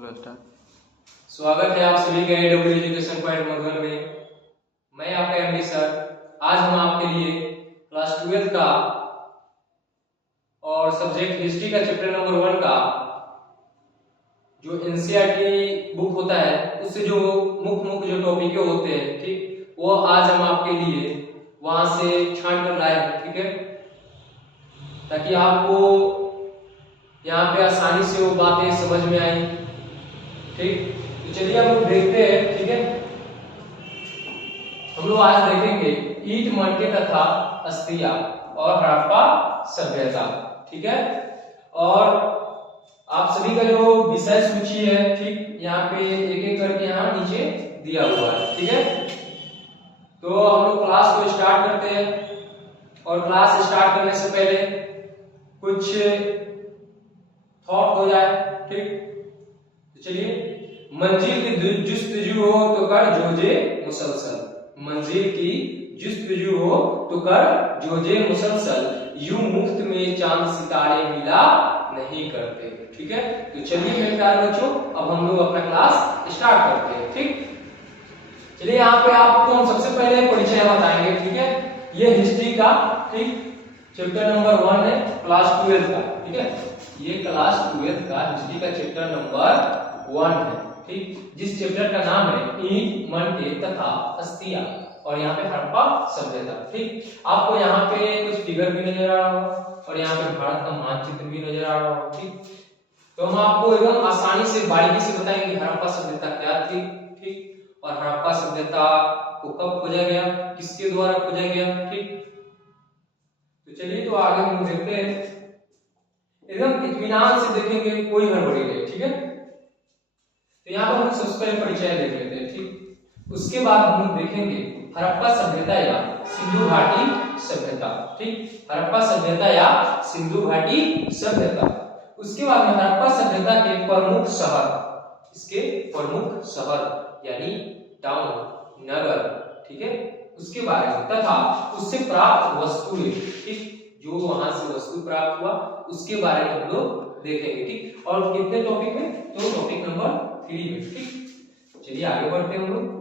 बोलो स्टार्ट। स्वागत है आप सभी का एडब्ल्यू एजुकेशन पॉइंट मधुबन में। मैं आपका एमडी सर। आज हम आपके लिए क्लास 12 का और सब्जेक्ट हिस्ट्री का चैप्टर नंबर 1 का जो एनसीईआरटी बुक होता है उससे जो मुख्य जो टॉपिक होते हैं, ठीक, वो आज हम आपके लिए वहां से छांट कर लाए हैं, ठीक है, ताकि आपको यहाँ पे आसानी से वो बातें समझ में आए। ठीक, तो चलिए हम लोग देखते हैं। ठीक है, हम लोग आज देखेंगे ईंट मटके तथा अस्थिया और हड़प्पा सभ्यता। ठीक है, और आप सभी का जो विषय सूची है, ठीक, यहाँ पे एक एक करके यहाँ नीचे दिया हुआ है। ठीक है, तो हम लोग क्लास को स्टार्ट करते हैं और क्लास स्टार्ट करने से पहले कुछ थॉट हो जाए। ठीक, तो चलिए, मंजिल की जुस्तजू हो तो कर जोजे मुसलसल, मंजिल की जुस्तजू हो तो कर जोजे मुसलसल, यूं मुफ्त में चांद सितारे मिला नहीं करते। ठीक है, तो चलिए मेरे प्यारे बच्चों, अब हम लोग अपना क्लास स्टार्ट करते हैं। ठीक, चलिए यहाँ पे आपको हम सबसे पहले परिचय बताएंगे। ठीक है, ये हिस्ट्री का, ठीक, चैप्टर नंबर 1 है क्लास 12 का। ठीक है, ये क्लास 12 का हिस्ट्री का चैप्टर नंबर 1 है। ठीक, जिस चैप्टर का नाम है ईंट मटके तथा अस्थिया और यहाँ पे हड़प्पा सभ्यता। ठीक, आपको यहाँ पे कुछ फिगर भी नजर आ रहा होगा और यहाँ पे भारत का मानचित्र भी नजर आ रहा होगा। ठीक, तो हम आपको एकदम आसानी से बारीकी से बताएंगे हड़प्पा सभ्यता क्या थी, ठीक, और हड़प्पा सभ्यता को कब खोजा गया, किसके द्वारा खोजा गया। ठीक, तो चलिए, तो आगे हम देखते हैं, एकदम इत्मीनान से देखेंगे, कोई हड़बड़ी नहीं। ठीक है, तो यहाँ पर हम सबसे पहले परिचय देख लेते हैं। ठीक, उसके बाद हम लोग देखेंगे हड़प्पा सभ्यता या सिंधु घाटी सभ्यता। ठीक, हड़प्पा सभ्यता या सिंधु घाटी सभ्यता। उसके बाद में हड़प्पा सभ्यता के प्रमुख शहर, इसके प्रमुख शहर यानी टाउन, नगर, ठीक है, उसके बारे में तथा उससे प्राप्त वस्तुएं, ठीक, जो वहां से वस्तु प्राप्त हुआ उसके बारे में हम लोग देखेंगे। ठीक, और कितने टॉपिक में, तो टॉपिक नंबर 3 में। ठीक, चलिए आगे बढ़ते हैं हम लोग।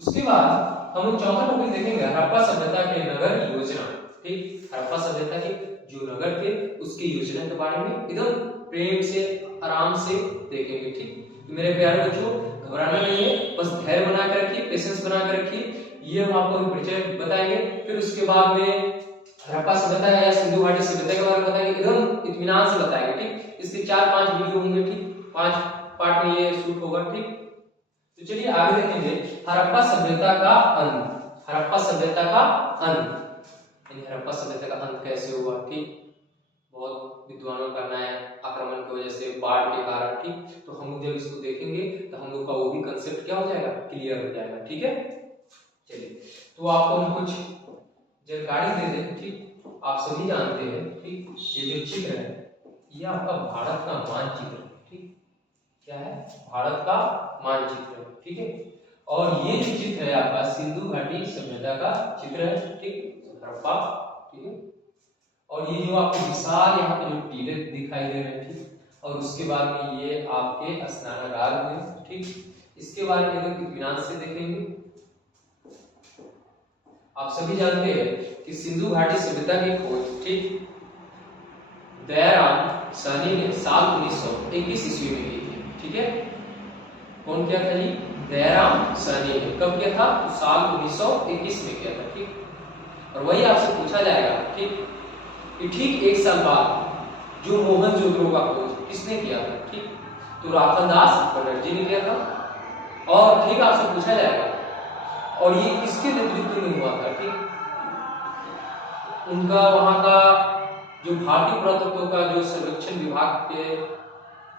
उसके बाद हम लोग चौथा टॉपिक देखेंगे हड़प्पा सभ्यता के नगर योजना। ठीक, हड़प्पा सभ्यता के जो नगर थे उसके योजना के बारे में एकदम प्रेम से आराम से देखेंगे। ठीक, तो मेरे प्यारे बच्चों, घबराना नहीं है, बस धैर्य बना कर रखिए, पेशेंस बना कर रखिए। ये हम आपको परिचय बताएंगे, फिर उसके बाद में हड़प्पा सभ्यता या सिंधु घाटी सभ्यता के बारे में बताएंगे, एकदम इत्मीनान से बताएंगे। ठीक, इसके 4-5 वीडियो होंगे। ठीक, 5 पार्ट में ये शूट होगा। ठीक, तो चलिए आगे देखेंगे हड़प्पा सभ्यता का अंत। हड़प्पा सभ्यता का अंत यानी हड़प्पा सभ्यता का अंत कैसे हुआ। ठीक, बहुत विद्वानों का न्याय आक्रमण की वजह से, बाढ़ के कारण। ठीक, तो हम लोग जब इसको देखेंगे तो हम लोग का वो भी कंसेप्ट क्या हो जाएगा, क्लियर हो जाएगा। ठीक है, चलिए, तो आपको हम कुछ जानकारी दे दें। ठीक, आप सभी जानते हैं, ठीक, ये जो चित्र है ये आपका भारत का मानचित्र। ठीक, क्या है, भारत का मानचित्र। ठीक है, और ये जो चित्र है आपका सिंधु घाटी सभ्यता का चित्र है। ठीक, हड़प्पा। ठीक है, और ये जो आपको विशाल यहाँ पे जो टीले दिखाई दे रहे हैं। ठीक, और उसके बाद में ये आपके स्नानागार हुए। ठीक, इसके बारे में एकदम इत्मीनान से देखेंगे। आप सभी जानते हैं कि सिंधु घाटी सभ्यता की खोज, ठीक, दयाराम साहनी ने साल 1921 ईस्वी में की थी। ठीक है, कौन किया था जी, दयाराम साहनी ने। कब किया था, तो साल 1921 में किया था। ठीक, और वही आपसे पूछा जाएगा, ठीक, कि ठीक 1 साल बाद जो मोहनजोदड़ो का खोज किसने किया था। ठीक, तो राखलदास बनर्जी ने किया था। और ठीक, आपसे पूछा जाएगा और ये किसके नेतृत्व में हुआ था। ठीक, उनका वहां का जो भारतीय पुरातत्व का जो सर्वेक्षण विभाग के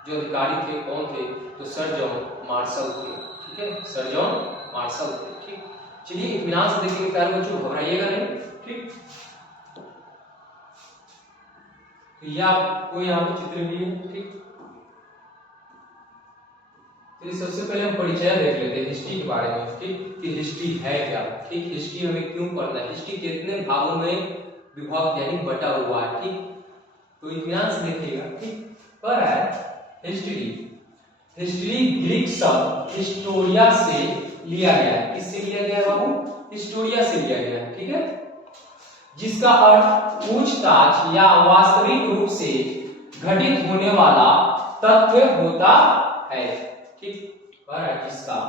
जो अधिकारी थे कौन थे, तो सर जॉन मार्शल थे। ठीक है, सर जॉन मार्शल थे। ठीक, चलिए इत्मीनान से देखेंगे प्यारे बच्चों, घबराइएगा नहीं। ठीक, तो ये आपको यहाँ पे चित्र भी है। ठीक, तो सबसे पहले हम परिचय देख लेते हैं हिस्ट्री के बारे में। ठीक, कि हिस्ट्री है क्या। ठीक, हिस्ट्री हमें क्यों पढ़ना है, हिस्ट्री कितने भागों में विभक्त यानी बटा हुआ है। ठीक, तो इत्मीनान से देखिएगा, ठीक। पर है हिस्ट्री, हिस्ट्री ग्रीक शब्द हिस्टोरिया से लिया गया है। किससे लिया गया है बाबू? हिस्टोरिया से लिया गया है, ठीक है, जिसका अर्थ पूछताछ या वास्तविक रूप से घटित होने वाला तथ्य होता है, ठीक। पर जिसका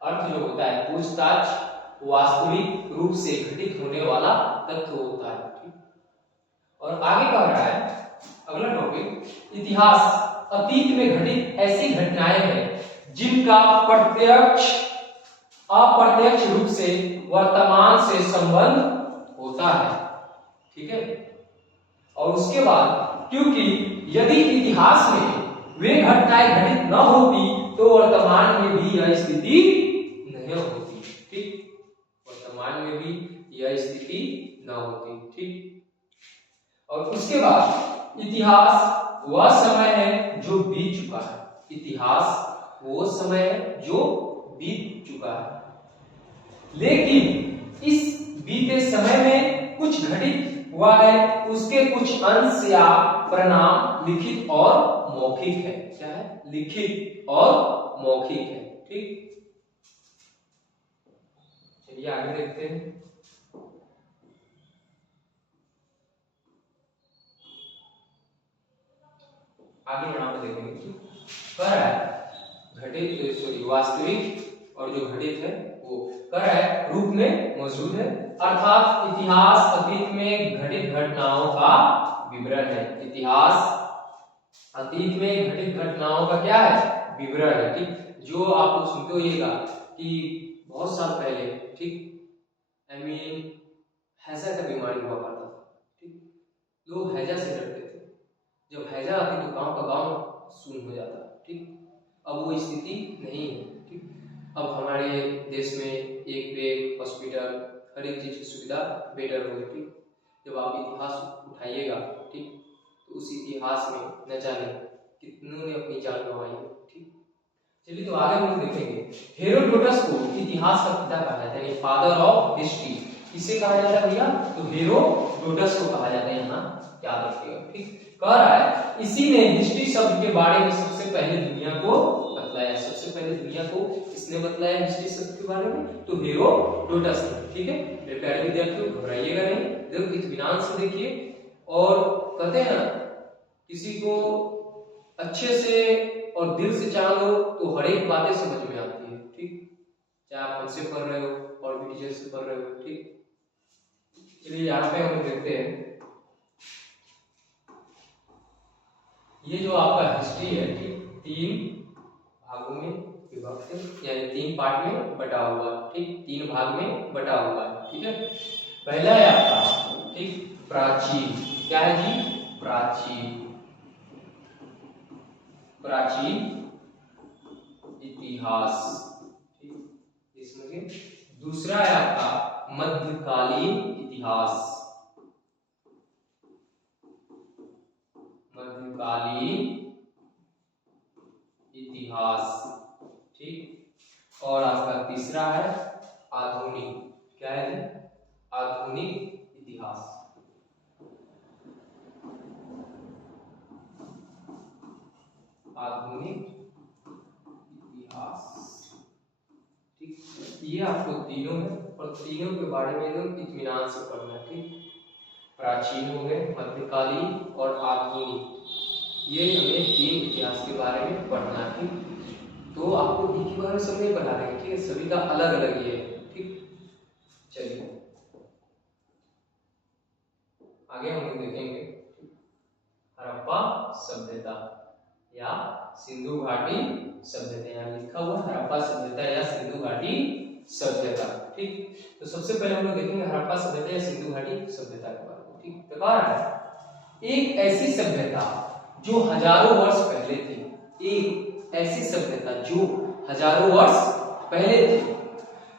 अर्थ जो होता है पूछताछ वास्तविक रूप से घटित होने वाला तथ्य होता है, ठीक। और आगे कह रहा है अगला टॉपिक, इतिहास अतीत में घटित ऐसी घटनाएं हैं जिनका प्रत्यक्ष अप्रत्यक्ष रूप से वर्तमान से संबंध होता है, ठीक है। और उसके बाद क्योंकि यदि इतिहास में वे घटनाएं घटित न होती तो वर्तमान में भी यह स्थिति नहीं होती, ठीक। वर्तमान में भी यह स्थिति न होती, ठीक। और उसके बाद इतिहास वह समय है जो बीत चुका है, इतिहास वो समय है जो बीत चुका है, लेकिन इस बीते समय में कुछ घटित हुआ है, उसके कुछ अंश या परिणाम लिखित और मौखिक है। क्या है? लिखित और मौखिक है, ठीक। चलिए आगे देखते हैं। आगे यहाँ पे देखेंगे कर है घटित सॉरी वास्तविक और जो घटित है वो कर है रूप में मौजूद है, अर्थात इतिहास अतीत में घटित घटनाओं का विवरण है। इतिहास अतीत में घटित घटनाओं का क्या है? विवरण है, ठीक। जो आप लोग सुनते होइएगा कि बहुत साल पहले, ठीक, हैजा का बीमारी हुआ करता था, ठीक। लोग हैजा से डरते थे, जब हैजा आती तो गांव का गांव सुन हो जाता, ठीक। अब वो स्थिति नहीं है, ठीक। अब हमारे देश में एक पे एक हॉस्पिटल, हर एक चीज की सुविधा बेटर हो गई, ठीक। जब आप इतिहास उठाइएगा, ठीक, तो उस इतिहास में न जाने कितनों ने अपनी जान गंवाई, ठीक। चलिए तो आगे हम देखेंगे। हेरोडोटस को इतिहास का पिता कहा जाता है, फादर ऑफ हिस्ट्री। किसे कहा जाता है भैया? तो हेरोडोटस को कहा जाता है, यहाँ याद रखिएगा, ठीक। कह रहा है इसी ने हिस्ट्री शब्द के बारे में सबसे पहले दुनिया को बतलाया। सबसे पहले दुनिया को किसने बतलाया हिस्ट्री शब्द के बारे में? तो हेरोडोटस ने, ठीक है। मेरे प्यारे विद्यार्थियों घबराइएगा नहीं, देखो इत्मीनान से देखिए। और कहते हैं ना किसी को अच्छे से और दिल से जान लो तो हर एक बातें समझ में आती है, ठीक। चाहे आप हमसे पढ़ रहे हो और भी टीचर से पढ़ रहे हो, ठीक। चलिए यहाँ पे हम देखते हैं, ये जो आपका हिस्ट्री है, ठीक, 3 भागों में विभक्त है, यानी 3 पार्ट में बटा हुआ, ठीक। 3 भाग में बटा हुआ है, ठीक है। पहला है आपका, ठीक, प्राचीन। क्या है जी? प्राचीन, प्राचीन इतिहास, ठीक, इसमें। दूसरा है आपका मध्यकालीन इतिहास, मध्यकालीन इतिहास, ठीक। और आपका तीसरा है आधुनिक। क्या है? आधुनिक इतिहास, आधुनिक इतिहास, ठीक। ये आपको तीनों है और तीनों के बारे में एकदम इत्मीनान से पढ़ना है, ठीक। प्राचीन हो गए, मध्यकालीन और आधुनिक, ये हमें 3 इतिहास के बारे में पढ़ना है, ठीक। तो आपको एक ही बार में सब नहीं पढ़ा रहे हैं, ठीक है, सभी का अलग अलग ये है, ठीक। चलिए आगे हम लोग देखेंगे हड़प्पा सभ्यता या सिंधु घाटी सभ्यता। यहाँ लिखा हुआ हड़प्पा सभ्यता या सिंधु घाटी सभ्यता, ठीक। तो सबसे पहले हम लोग देखेंगे हड़प्पा सभ्यता या सिंधु घाटी सभ्यता के बारे में, ठीक। तो कह रहा है एक ऐसी सभ्यता जो हजारों वर्ष पहले थी, एक ऐसी सभ्यता जो हजारों वर्ष पहले थी,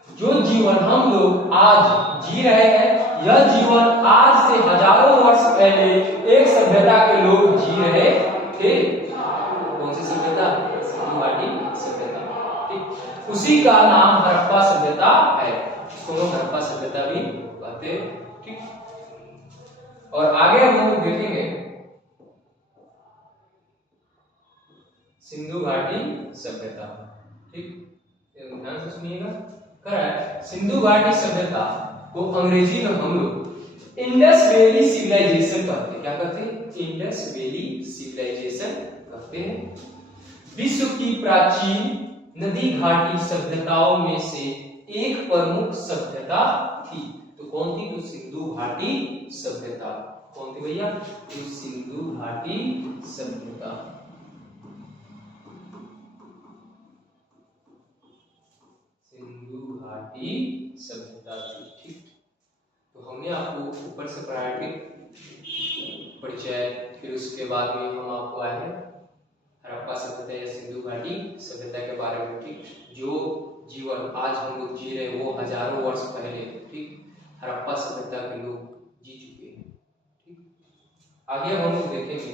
जो जीवन हम लोग आज जी रहे हैं, यह जीवन आज से हजारों वर्ष पहले एक सभ्यता के लोग जी रहे थे। कौन सी सभ्यता? सिंधु घाटी सभ्यता, ठीक। उसी का नाम हड़प्पा सभ्यता है, इसको हम हड़प्पा सभ्यता भी कहते हैं, ठीक। और आगे हम लोग देखेंगे सिंधु घाटी सभ्यता। ठीक, ध्यान से सुनिएगा। कह रहा है सिंधु घाटी सभ्यता को अंग्रेजी में हम लोग इंडस वैली सिविलाइजेशन कहते हैं। क्या कहते हैं? इंडस वैली सिविलाइजेशन कहते हैं। विश्व की प्राचीन नदी घाटी सभ्यताओं में से एक प्रमुख सभ्यता थी। तो कौन थी? तो सिंधु घाटी सभ्यता। कौन थी भैया? तो सिंधु घाटी सभ्यता। सिंधु घाटी सभ्यता थी। ठीक, तो हमने आपको ऊपर से प्रारंभिक परिचय, फिर उसके बाद में हम आपको आए हैं हड़प्पा सभ्यता या सिंधु घाटी सभ्यता के बारे में। ठीक, जो जीवन आज हम लोग जी रहे वो हजारों वर्ष पहले, ठीक, हड़प्पा सभ्यता के लोग जी चुके हैं। ठीक, आगे हम लोग देखेंगे।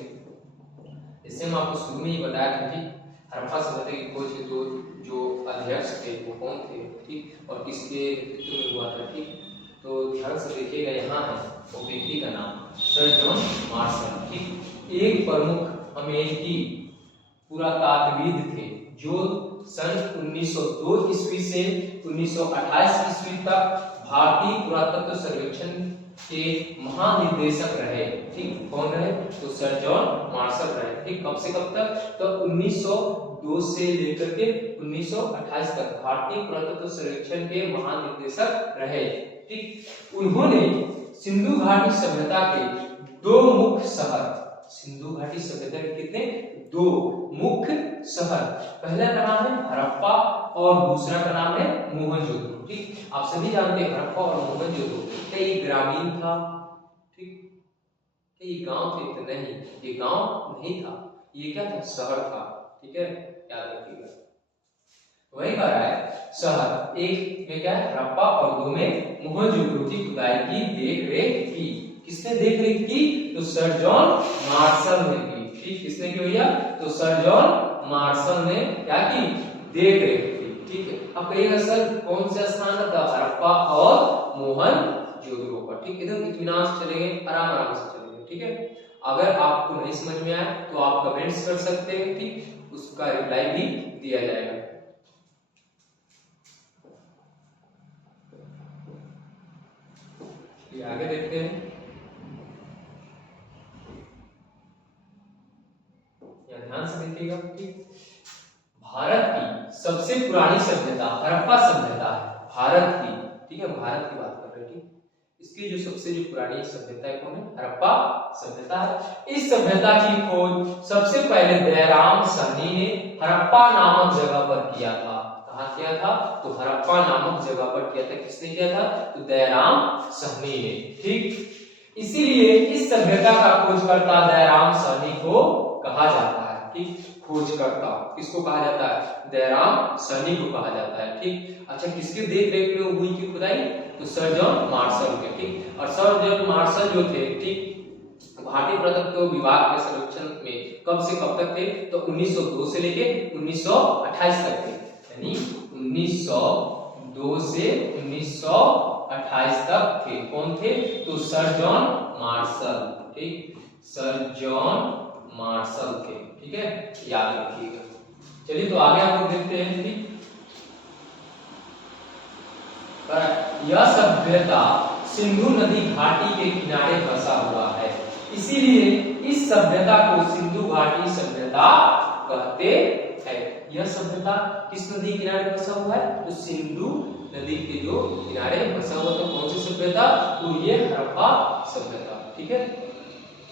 इससे हम आपको शुरू में ही बताया था, ठीक, हड़प्पा सभ्यता की खोज के दो जो अध्यक्ष थे वो कौन थे, ठीक, और किसके नेतृत्व में हुआ था। ठीक, तो ध्यान से देखिएगा, यहाँ है वो व्यक्ति का नाम सर जॉन मार्शल। ठीक, एक प्रमुख अमेरिकी पुरातात्विद थे जो सन 1902 ईस्वी से 1928 ईस्वी तक भारतीय पुरातत्व सर्वेक्षण के महानिदेशक रहे। ठीक, कौन रहे? तो सर जॉन मार्शल रहे। ठीक, कब से कब तक? तो 1902 से लेकर के 1928 तक भारतीय पुरातत्व सर्वेक्षण के महानिदेशक रहे। ठीक, उन्होंने सिंधु घाटी सभ्यता के दो मुख्य शहर, सिंधु घाटी सभ्यता के कितने? दो मुख्य शहर, पहला का नाम है हड़प्पा और दूसरा का नाम है मोहनजोदड़ो। ठीक, आप सभी जानते हैं हड़प्पा और मोहनजोदड़ो क्या ये ग्रामीण था? ठीक, क्या ये गांव थे? तो नहीं, ये गांव नहीं था, ये क्या था? शहर था। ठीक है, याद रखिएगा। वही कह रहा है शहर एक में क्या है? हड़प्पा और दो में मोहनजोदड़ो की खुदाई की देख रेख की। किसने देख रेख की? तो सर जॉन मार्शल ने की। ठीक, किसने की भैया? तो सर जॉन मार्शल ने क्या की? देख रेख की। ठीक है, अब कहिएगा सर कौन सा स्थान था? हड़प्पा और मोहनजोदड़ो का। ठीक, एकदम इत्मीनान से चलेंगे, आराम आराम से चलेंगे। ठीक है, अगर आपको नहीं समझ में आए तो आप कमेंट्स कर सकते हैं। ठीक, उसका रिप्लाई भी दिया जाएगा। आगे देखते हैं, ध्यान से देखिएगा। भारत की सबसे पुरानी सभ्यता हड़प्पा सभ्यता है, भारत की। ठीक है, भारत की बात कर रहे हैं। ठीक, इसकी जो सबसे पुरानी सभ्यता है कौन है? हड़प्पा सभ्यता है। इस सभ्यता की खोज सबसे पहले दयाराम साहनी ने हड़प्पा नामक जगह पर किया था। कहाँ किया था? तो हड़प्पा नामक जगह पर किया था। किसने किया था? तो दयाराम साहनी ने। ठीक, इसीलिए इस सभ्यता का खोजकर्ता दयाराम साहनी को कहा जाता है। ठीक, खोजकर्ता किसको कहा जाता है? दयाराम साहनी को कहा जाता है। ठीक, अच्छा किसके देख रेख में हुई की खुदाई? तो सर जॉन मार्शल के। ठीक, और सर जॉन मार्शल जो थे, ठीक, भारतीय पुरातत्व विभाग के सर्वेक्षण में कब से कब तक थे? तो 1902 से लेके 1928 तक थे, यानी 1902 से 1928 तक थे। कौन थे? तो सर जॉन मार्शल। ठीक, सर जॉन मार्शल थे। ठीक है, याद रखिएगा। चलिए तो आगे हम लोग देखते हैं। ठीक, यह सभ्यता सिंधु नदी घाटी के किनारे बसा हुआ है, इसीलिए इस सभ्यता को सिंधु घाटी सभ्यता कहते हैं। यह सभ्यता किस नदी के किनारे बसा हुआ है? तो सिंधु नदी के जो किनारे बसा हुआ था। कौन सी सभ्यता? तो ये हड़प्पा सभ्यता। ठीक है,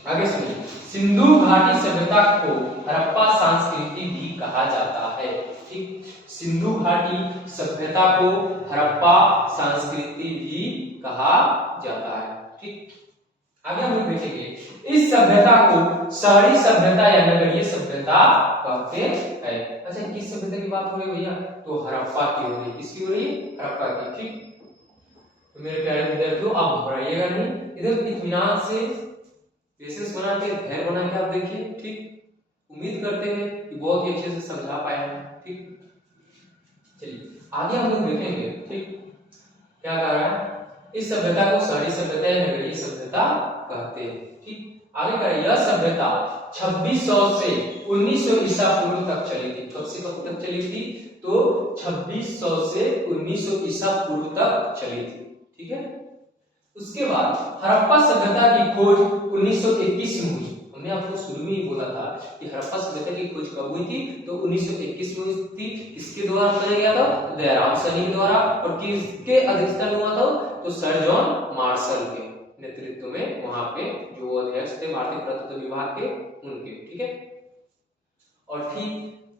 आगे सुनिए। सिंधु घाटी सभ्यता को हड़प्पा संस्कृति भी कहा जाता है। ठीक, सिंधु घाटी सभ्यता को हड़प्पा संस्कृति भी कहा जाता है। ठीक, आगे हम लोग देखेंगे। इस सभ्यता को शहरी सभ्यता या नगरीय सभ्यता कहते हैं। अच्छा, किस सभ्यता की बात हो रही है भैया? तो हड़प्पा की हो रही है। किसकी हो रही है? हड़प्पा की। ठीक, तो मेरे प्यारे विद्यार्थियों आप घबराइएगा नहीं, इधर इत्मीनान से पेशेंस बना के, धैर्य बना के आप देखिए। ठीक, उम्मीद करते हैं कि बहुत ही अच्छे से समझा पाए हैं। ठीक, चलिए आगे हम लोग देखेंगे। ठीक, क्या कह रहा है? इस सभ्यता को शहरी सभ्यता या नगरीय सभ्यता कहते हैं। ठीक, आगे का यह सभ्यता 2600 से 1900 ईसा पूर्व तक चली थी। कब से कब तक चली थी? तो 2600 से 1900 ईसा पूर्व तक चली थी। ठीक है। उसके बाद हड़प्पा सभ्यता की खोज 1921 में हुई। हमने आपको शुरू में ही बोला था कि हड़प्पा सभ्यता की खोज कब हुई थी? तो 1921 में हुई थी। किसके द्वारा किया गया था? दयाराम साहनी के द्वारा। और किसके अध्यक्षता में हुआ था? तो सर जॉन मार्शल के नेतृत्व में वहां पे जो अध्यक्ष थे भारतीय पुरातत्व विभाग के, उनके। ठीक है। और ठीक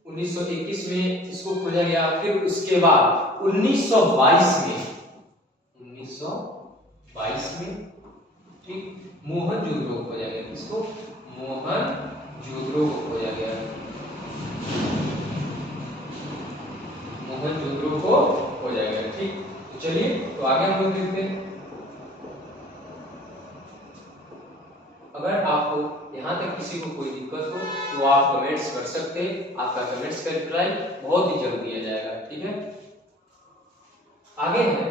1921 में इसको खोजा गया। फिर उसके बाद 1922 में ठीक मोहनजोदड़ो को खोजा गया। किसको? मोहनजोदड़ो को खोजा गया। मोहनजोदड़ो को खोजा गया। ठीक। तो चलिए तो आगे हम लोग देखते हैं। अगर आपको यहाँ तक किसी को कोई दिक्कत हो तो आप कमेंट्स कर सकते हैं। आपका कमेंट्स का रिप्लाई बहुत ही जल्द दिया जाएगा। ठीक है। आगे है,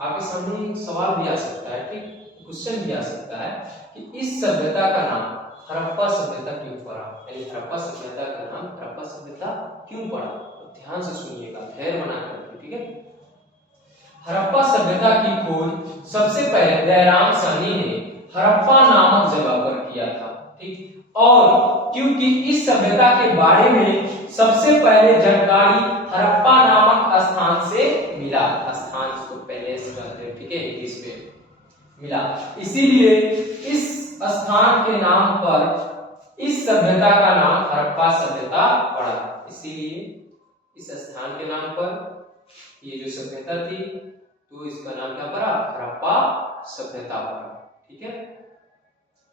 आपके सामने सवाल भी आ सकता है। ठीक, क्वेश्चन भी आ सकता है कि इस सभ्यता का नाम हड़प्पा सभ्यता क्यों पड़ा? यानी हड़प्पा सभ्यता का नाम हड़प्पा सभ्यता क्यों पड़ा? तो ध्यान से सुनिएगा, धैर्य बना कर। ठीक है। हड़प्पा सभ्यता की खोज सबसे पहले दयाराम साहनी ने हड़प्पा नामक जगह पर किया था। ठीक। और क्योंकि इस सभ्यता के बारे में सबसे पहले जानकारी हड़प्पा नामक स्थान से मिला। स्थान इसको पहले से कहते हैं। ठीक है, इंग्लिश में मिला, इसीलिए इस स्थान के नाम पर इस सभ्यता का नाम हड़प्पा सभ्यता पड़ा। इसीलिए इस स्थान के नाम पर ये जो सभ्यता थी तो इसका नाम क्या पड़ा? हड़प्पा सभ्यता पड़ा। ठीक है।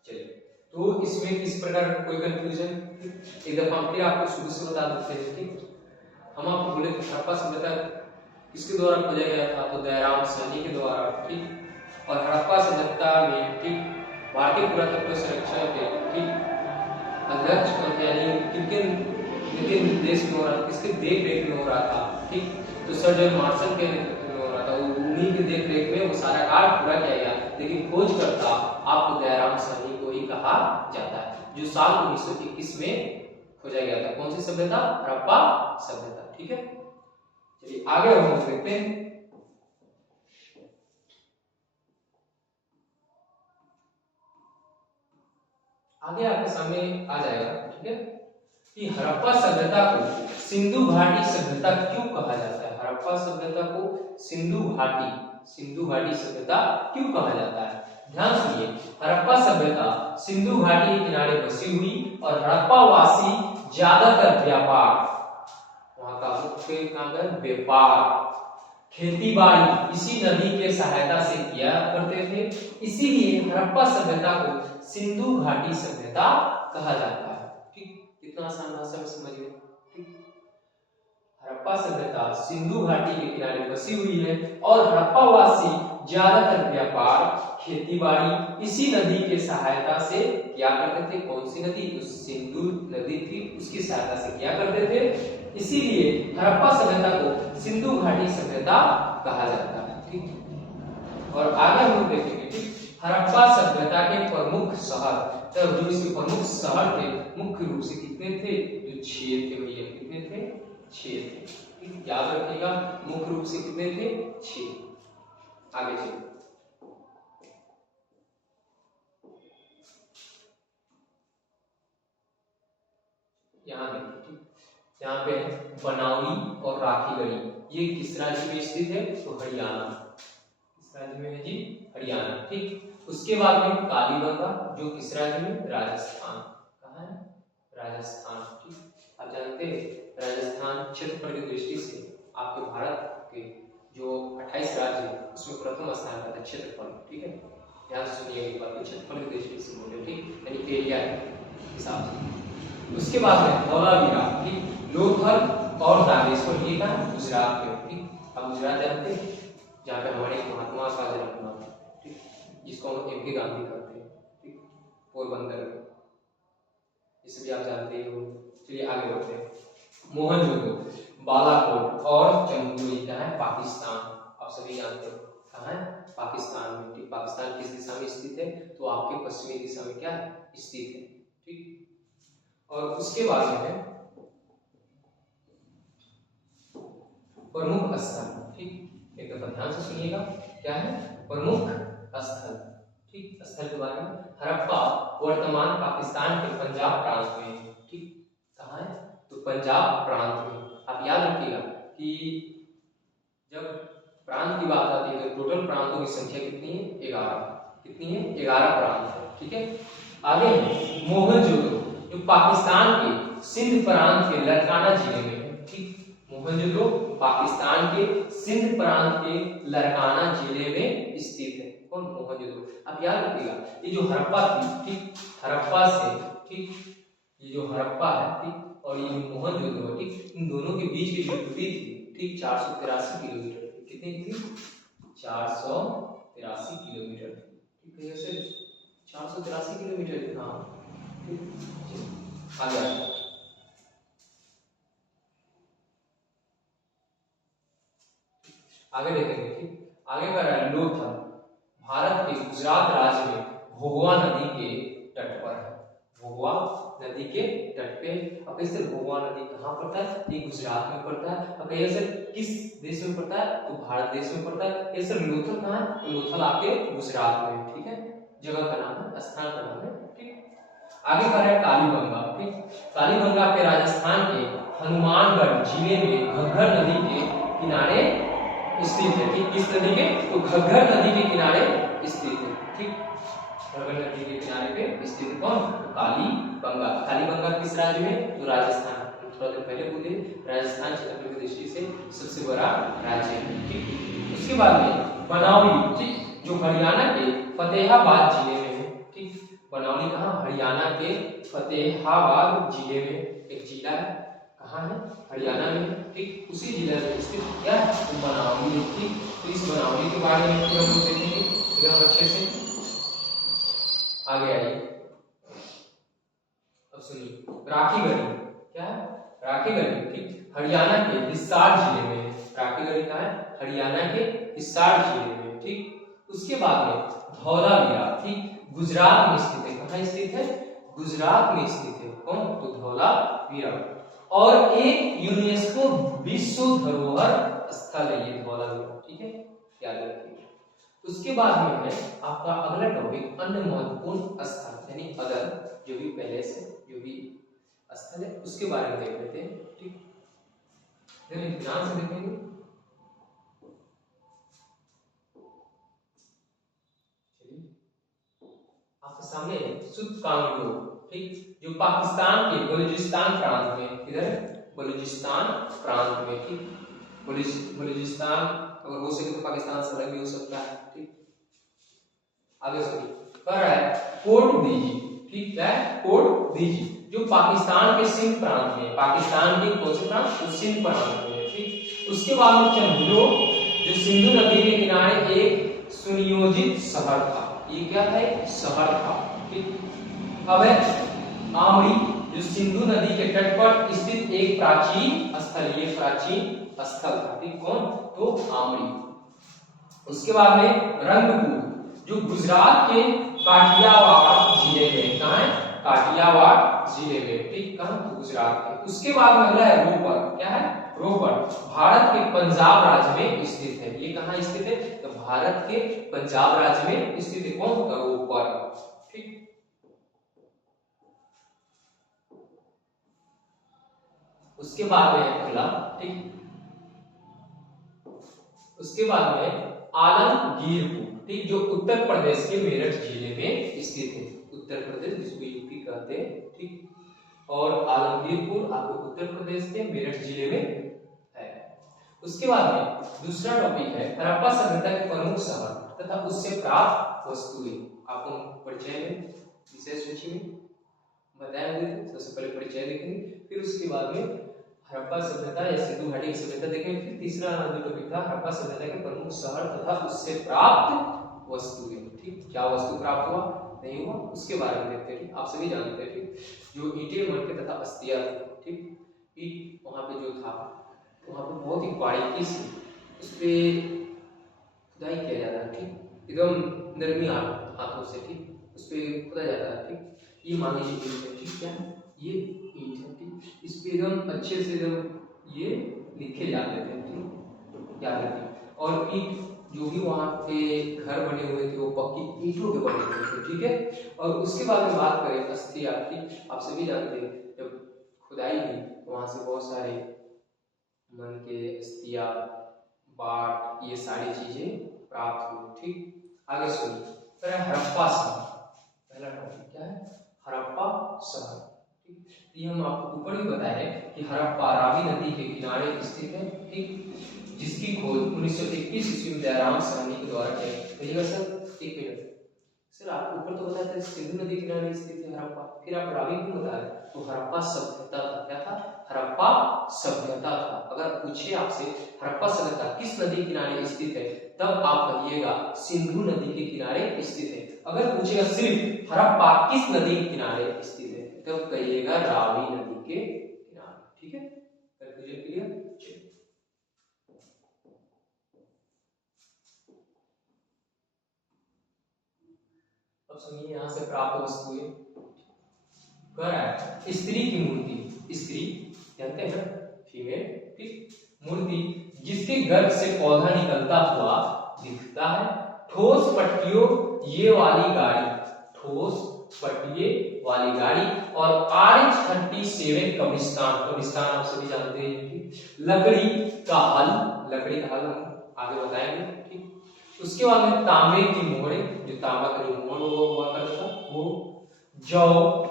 चलिए, तो इसमें किस प्रकार कोई कंफ्यूजन? एक दफा फिर आपको शुरू से बता देते हैं। ठीक, हम आपको बोले हड़प्पा सभ्यता किसके द्वारा खोजा गया था? तो दयाराम साहनी के द्वारा। ठीक। और हड़प्पा सभ्यता में ठीक भारतीय पुरातत्व सर्वेक्षण के ठीक अध्यक्ष यानी किनके निर्देश में हो रहा था? किसके देख रेख में हो रहा था? ठीक, तो सर जॉन मार्शल के नेतृत्व में हो रहा था। उन्हीं के देख रेख में वो सारा कार्य पूरा किया गया। लेकिन खोजकर्ता आपको दयाराम साहनी को ही कहा जाता है, जो साल 1921 में खोजा गया था। कौन सी सभ्यता? हड़प्पा सभ्यता। ठीक है। चलिए आगे हम देखते हैं। आगे आपके सामने आ जाएगा। ठीक है, कि हड़प्पा सभ्यता को सिंधु घाटी सभ्यता क्यों कहा जाता है? हड़प्पा सभ्यता को सिंधु घाटी सभ्यता क्यों कहा जाता है? ध्यान सुनिए, हड़प्पा सभ्यता सिंधु घाटी के किनारे बसी हुई और हड़प्पा वासी ज्यादातर व्यापार, वहां का मुख्य काम है व्यापार, खेती बाड़ी इसी नदी के सहायता से किया करते थे। इसीलिए हड़प्पा सभ्यता को सिंधु घाटी सभ्यता कहा जाता है। ठीक, कितना आसान भाषा में समझ गए। ठीक, हड़प्पा सभ्यता सिंधु घाटी के किनारे बसी हुई है और हड़प्पा वासी ज्यादातर व्यापार, खेती बाड़ी इसी नदी के सहायता से क्या करते थे? कौन सी नदी? तो सिंधु नदी थी, उसकी सहायता से क्या करते थे? इसीलिए हड़प्पा सभ्यता को सिंधु घाटी सभ्यता कहा जाता है। ठीक, और आगे हम लोग देखेंगे। ठीक, हड़प्पा सभ्यता के प्रमुख शहर, तब जो इसके प्रमुख शहर थे मुख्य रूप से कितने थे? जो 6 थे भैया। कितने थे? 6 थे। ठीक, याद रखिएगा, मुख्य रूप से कितने थे? 6। आगे चलिए। यहाँ देखिए, यहाँ पे बनावली और राखीगढ़ी, ये किस राज्य में स्थित है? तो हरियाणा। किस राज्य में है जी? हरियाणा। ठीक, उसके बाद में कालीबंगा, जो किस राज्य में? राजस्थान। कहाँ है? राजस्थान। ठीक, आप जानते हैं राजस्थान क्षेत्रफल की दृष्टि से आपके भारत के जो 28 राज्य है उसमें प्रथम स्थान पर है क्षेत्रफल। ठीक है, ध्यान से सुनिए एक बात, क्षेत्रफल की दृष्टि से बोले। ठीक, यानी एरिया के हिसाब से। उसके बाद में धौलावीरा, ठीक, लोथल और दागेश्वर, ये कहाँ? गुजरात में। ठीक, आप गुजरात जानते हैं, जहाँ पे हमारे महात्मा का जन्म हुआ। ठीक, जिसको हम एम के गांधी कहते हैं। ठीक, पोरबंदर में, इसे भी आप जानते ही हो। चलिए आगे बढ़ते हैं। मोहनजोदड़ो, बालाकोट और जम्मू, क्या है? पाकिस्तान, आप सभी जानते हो। कहाँ है? पाकिस्तान में। ठीक, पाकिस्तान किस दिशा में स्थित है? तो आपके पश्चिमी दिशा में क्या है? स्थित है। ठीक, और उसके बाद में है प्रमुख स्थल। ठीक, एक दफा ध्यान से सुनिएगा, क्या है? प्रमुख स्थल। ठीक, स्थल के बारे में, हड़प्पा वर्तमान पाकिस्तान के पंजाब प्रांत में है। ठीक, कहाँ है? तो पंजाब प्रांत में। आप याद रखिएगा कि जब प्रांत की बात आती है तो टोटल प्रांतों की संख्या कितनी है? 11। कितनी है? 11 प्रांत है। ठीक है, आगे है मोहनजोदड़ो, जो पाकिस्तान के सिंध प्रांत के लड़काना जिले में है। ठीक, मोहनजोदड़ो पाकिस्तान के सिंध प्रांत के लड़काना जिले में स्थित है। कौन? मोहनजोदड़ो। आप याद रखिएगा, ये जो हड़प्पा थी, ठीक, हड़प्पा से, ठीक, ये जो हड़प्पा है, ठीक, और ये मोहनजोदड़ो, ठीक, इन दोनों के बीच की जो दूरी थी, ठीक, 483 किलोमीटर। कितनी थी? 483 किलोमीटर। ठीक है, ऐसे 483 किलोमीटर थी। हाँ, ठीक, आगे आगे देखेंगे। ठीक, आगे का रहा है लोथल, भारत के गुजरात राज्य में भोगवा नदी के तट पर है। भोगवा नदी के तट पे। अब कैसे भोगवा नदी कहाँ पड़ता है? ये गुजरात में पड़ता है। अब कैसे किस देश में पड़ता है? तो भारत देश में पड़ता है। कैसे लोथल कहाँ है? तो लोथल आपके गुजरात में। ठीक है, जगह का नाम है, स्थान का नाम है। ठीक, आगे का है कालीबंगा। ठीक, कालीबंगा के राजस्थान के हनुमानगढ़ जिले में घग्गर नदी के किनारे स्थित है। ठीक, किस नदी के? तो घग्गर नदी के किनारे स्थित है। ठीक, घग्गर नदी के किनारे पे स्थित है। कौन? तो कालीबंगा। कालीबंगा किस राज्य में? तो राजस्थान। थोड़ा देर पहले बोले, राजस्थान क्षेत्रफल की दृष्टि से सबसे बड़ा राज्य है। ठीक, उसके बाद में बनौली, ठीक, जो हरियाणा के फतेहाबाद जिले में है। ठीक, बनौली कहाँ? हरियाणा के फतेहाबाद जिले में एक जिला है। कहाँ है? हरियाणा में। ठीक, उसी जिले में स्थित क्या है? तो बनौली। ठीक, तो इस बनौली के बारे में हम लोग देखेंगे एकदम अच्छे से। आगे आइए, अब सुनिए राखीगढ़ी। क्या है? राखीगढ़ी। ठीक, हरियाणा के हिसार जिले में है। राखीगढ़ी कहाँ है? हरियाणा के हिसार जिले में। ठीक, उसके बाद में धौलावीरा, ठीक, गुजरात में स्थित है। कहाँ स्थित है? गुजरात में स्थित है। कौन? तो धौलावीरा। और एक यूनेस्को विश्व धरोहर स्थल है ये धौलावीरा। ठीक है, याद रखिए। उसके बाद में है आपका अगला टॉपिक अन्य महत्वपूर्ण स्थल, यानी अदर, जो भी पहले से जो भी स्थल है उसके बारे में देख लेते हैं। ठीक, ध्यान से देखेंगे। आपके सामने सुतकांगो, ठीक, जो पाकिस्तान के बलूचिस्तान प्रांत में, इधर बलूचिस्तान प्रांत में। ठीक, बलूचिस्तान अगर हो सके तो पाकिस्तान से अलग भी हो सकता है। ठीक, आगे सुनिए, कर रहा है कोट दीजी। ठीक है, कोट दीजी जो पाकिस्तान के सिंध प्रांत में, पाकिस्तान के कौन से प्रांत? तो सिंध प्रांत में। ठीक, उसके बाद में चंदलो, जो सिंधु नदी के किनारे एक सुनियोजित शहर था। ये क्या है? शहर था। ठीक, अब है आमरी, जो सिंधु नदी के तट पर स्थित एक प्राचीन स्थल। ये प्राचीन स्थल था। ठीक, कौन? तो आमरी। उसके बाद में रंगपुर, जो गुजरात के काठियावाड़ जिले में। कहाँ है? काठियावाड़ जिले में। ठीक, कहाँ? तो गुजरात के। उसके बाद में अगला है रोपर। क्या है? रोपर भारत के पंजाब राज्य में स्थित है। ये कहाँ स्थित है? तो भारत के पंजाब राज्य में स्थित है। कौन? रोपर। ठीक, उसके बाद में अगला, ठीक, उसके बाद में आलमगीरपुर, ठीक, जो उत्तर प्रदेश के मेरठ जिले में स्थित है। उत्तर प्रदेश जिसको यूपी कहते हैं। ठीक, और आलमगीरपुर आपको उत्तर प्रदेश के मेरठ जिले में है। उसके बाद में दूसरा टॉपिक है हड़प्पा सभ्यता के प्रमुख शहर तथा उससे प्राप्त वस्तुएं। आपको परिचय में विशेष सूची में बताया हुए थे। सबसे पहले परिचय देखेंगे, फिर उसके बाद में हड़प्पा सभ्यता या सिंधु घाटी की सभ्यता देखेंगे। फिर तीसरा जो टॉपिक था हड़प्पा सभ्यता के प्रमुख शहर तथा उससे प्राप्त वस्तुएं। ठीक, क्या वस्तु प्राप्त हुआ नहीं हुआ उसके बारे में देखते हैं। ठीक, आप सभी जानते हैं। ठीक, जो ईंटें मटके तथा अस्थियां थी, ठीक, ईंट वहां पे जो था वहां पे बहुत ही बारीकी से उस पे खुदाई किया जाता है, ठीक, एकदम नरमी हाथों से, ठीक, उस पर खुदा जाता है, ठीक। ये मान लीजिए ईंट है, ठीक, क्या ये ईंट है, ठीक, इस पे एकदम अच्छे से एकदम ये लिखे जाते थे, ठीक, याद रखिए। और ईंट जो भी वहाँ पे घर बने हुए थे वो पक्की ईंटों के बने हुए थे, ठीक है। और उसके बाद में बात करें अस्थिया, ठीक, आप सभी जानते हैं जब खुदाई हुई तो वहाँ से बहुत सारे मन के अस्थिया, बाट, ये सारी चीजें प्राप्त हुई, ठीक। आगे सुनिए, हड़प्पा शहर, पहला टॉपिक क्या है, हड़प्पा शहर, ठीक। ये हम आपको ऊपर भी बताए कि हड़प्पा रावी नदी के किनारे स्थित है, ठीक, जिसकी खोज 1921 ईस्वी में दयाराम साहनी के द्वारा की गई। सर एक मिनट, सर आपको ऊपर तो बताया था सिंधु नदी किनारे स्थित है हड़प्पा, फिर आप रावी क्यों बता रहे? तो हड़प्पा सभ्यता था, क्या था, हड़प्पा सभ्यता था। अगर पूछे आपसे हड़प्पा सभ्यता किस नदी किनारे स्थित है, तब आप कहिएगा सिंधु नदी के किनारे स्थित है। अगर पूछेगा सिर्फ हड़प्पा किस नदी के किनारे स्थित है, तब कहिएगा रावी नदी के किनारे, ठीक है। Confusion clear? अब सुनिए, यहाँ से प्राप्त वस्तुएं कह रहा है स्त्री की मूर्ति, स्त्री जानते हैं ना, फीमेल, ठीक, मूर्ति जिसके गर्भ से पौधा निकलता हुआ दिखता है, ठोस पट्टियों ये वाली गाड़ी, ठोस पट्टिये वाली गाड़ी, और RH37 कब्रिस्तान, कब्रिस्तान आप सभी जानते हैं, ठीक, लकड़ी का हल, लकड़ी का हल हम आगे बताएंगे, ठीक। उसके बाद में तांबे की मोहरे, जो तांबा का जो मोहर हुआ करता वो, जौ,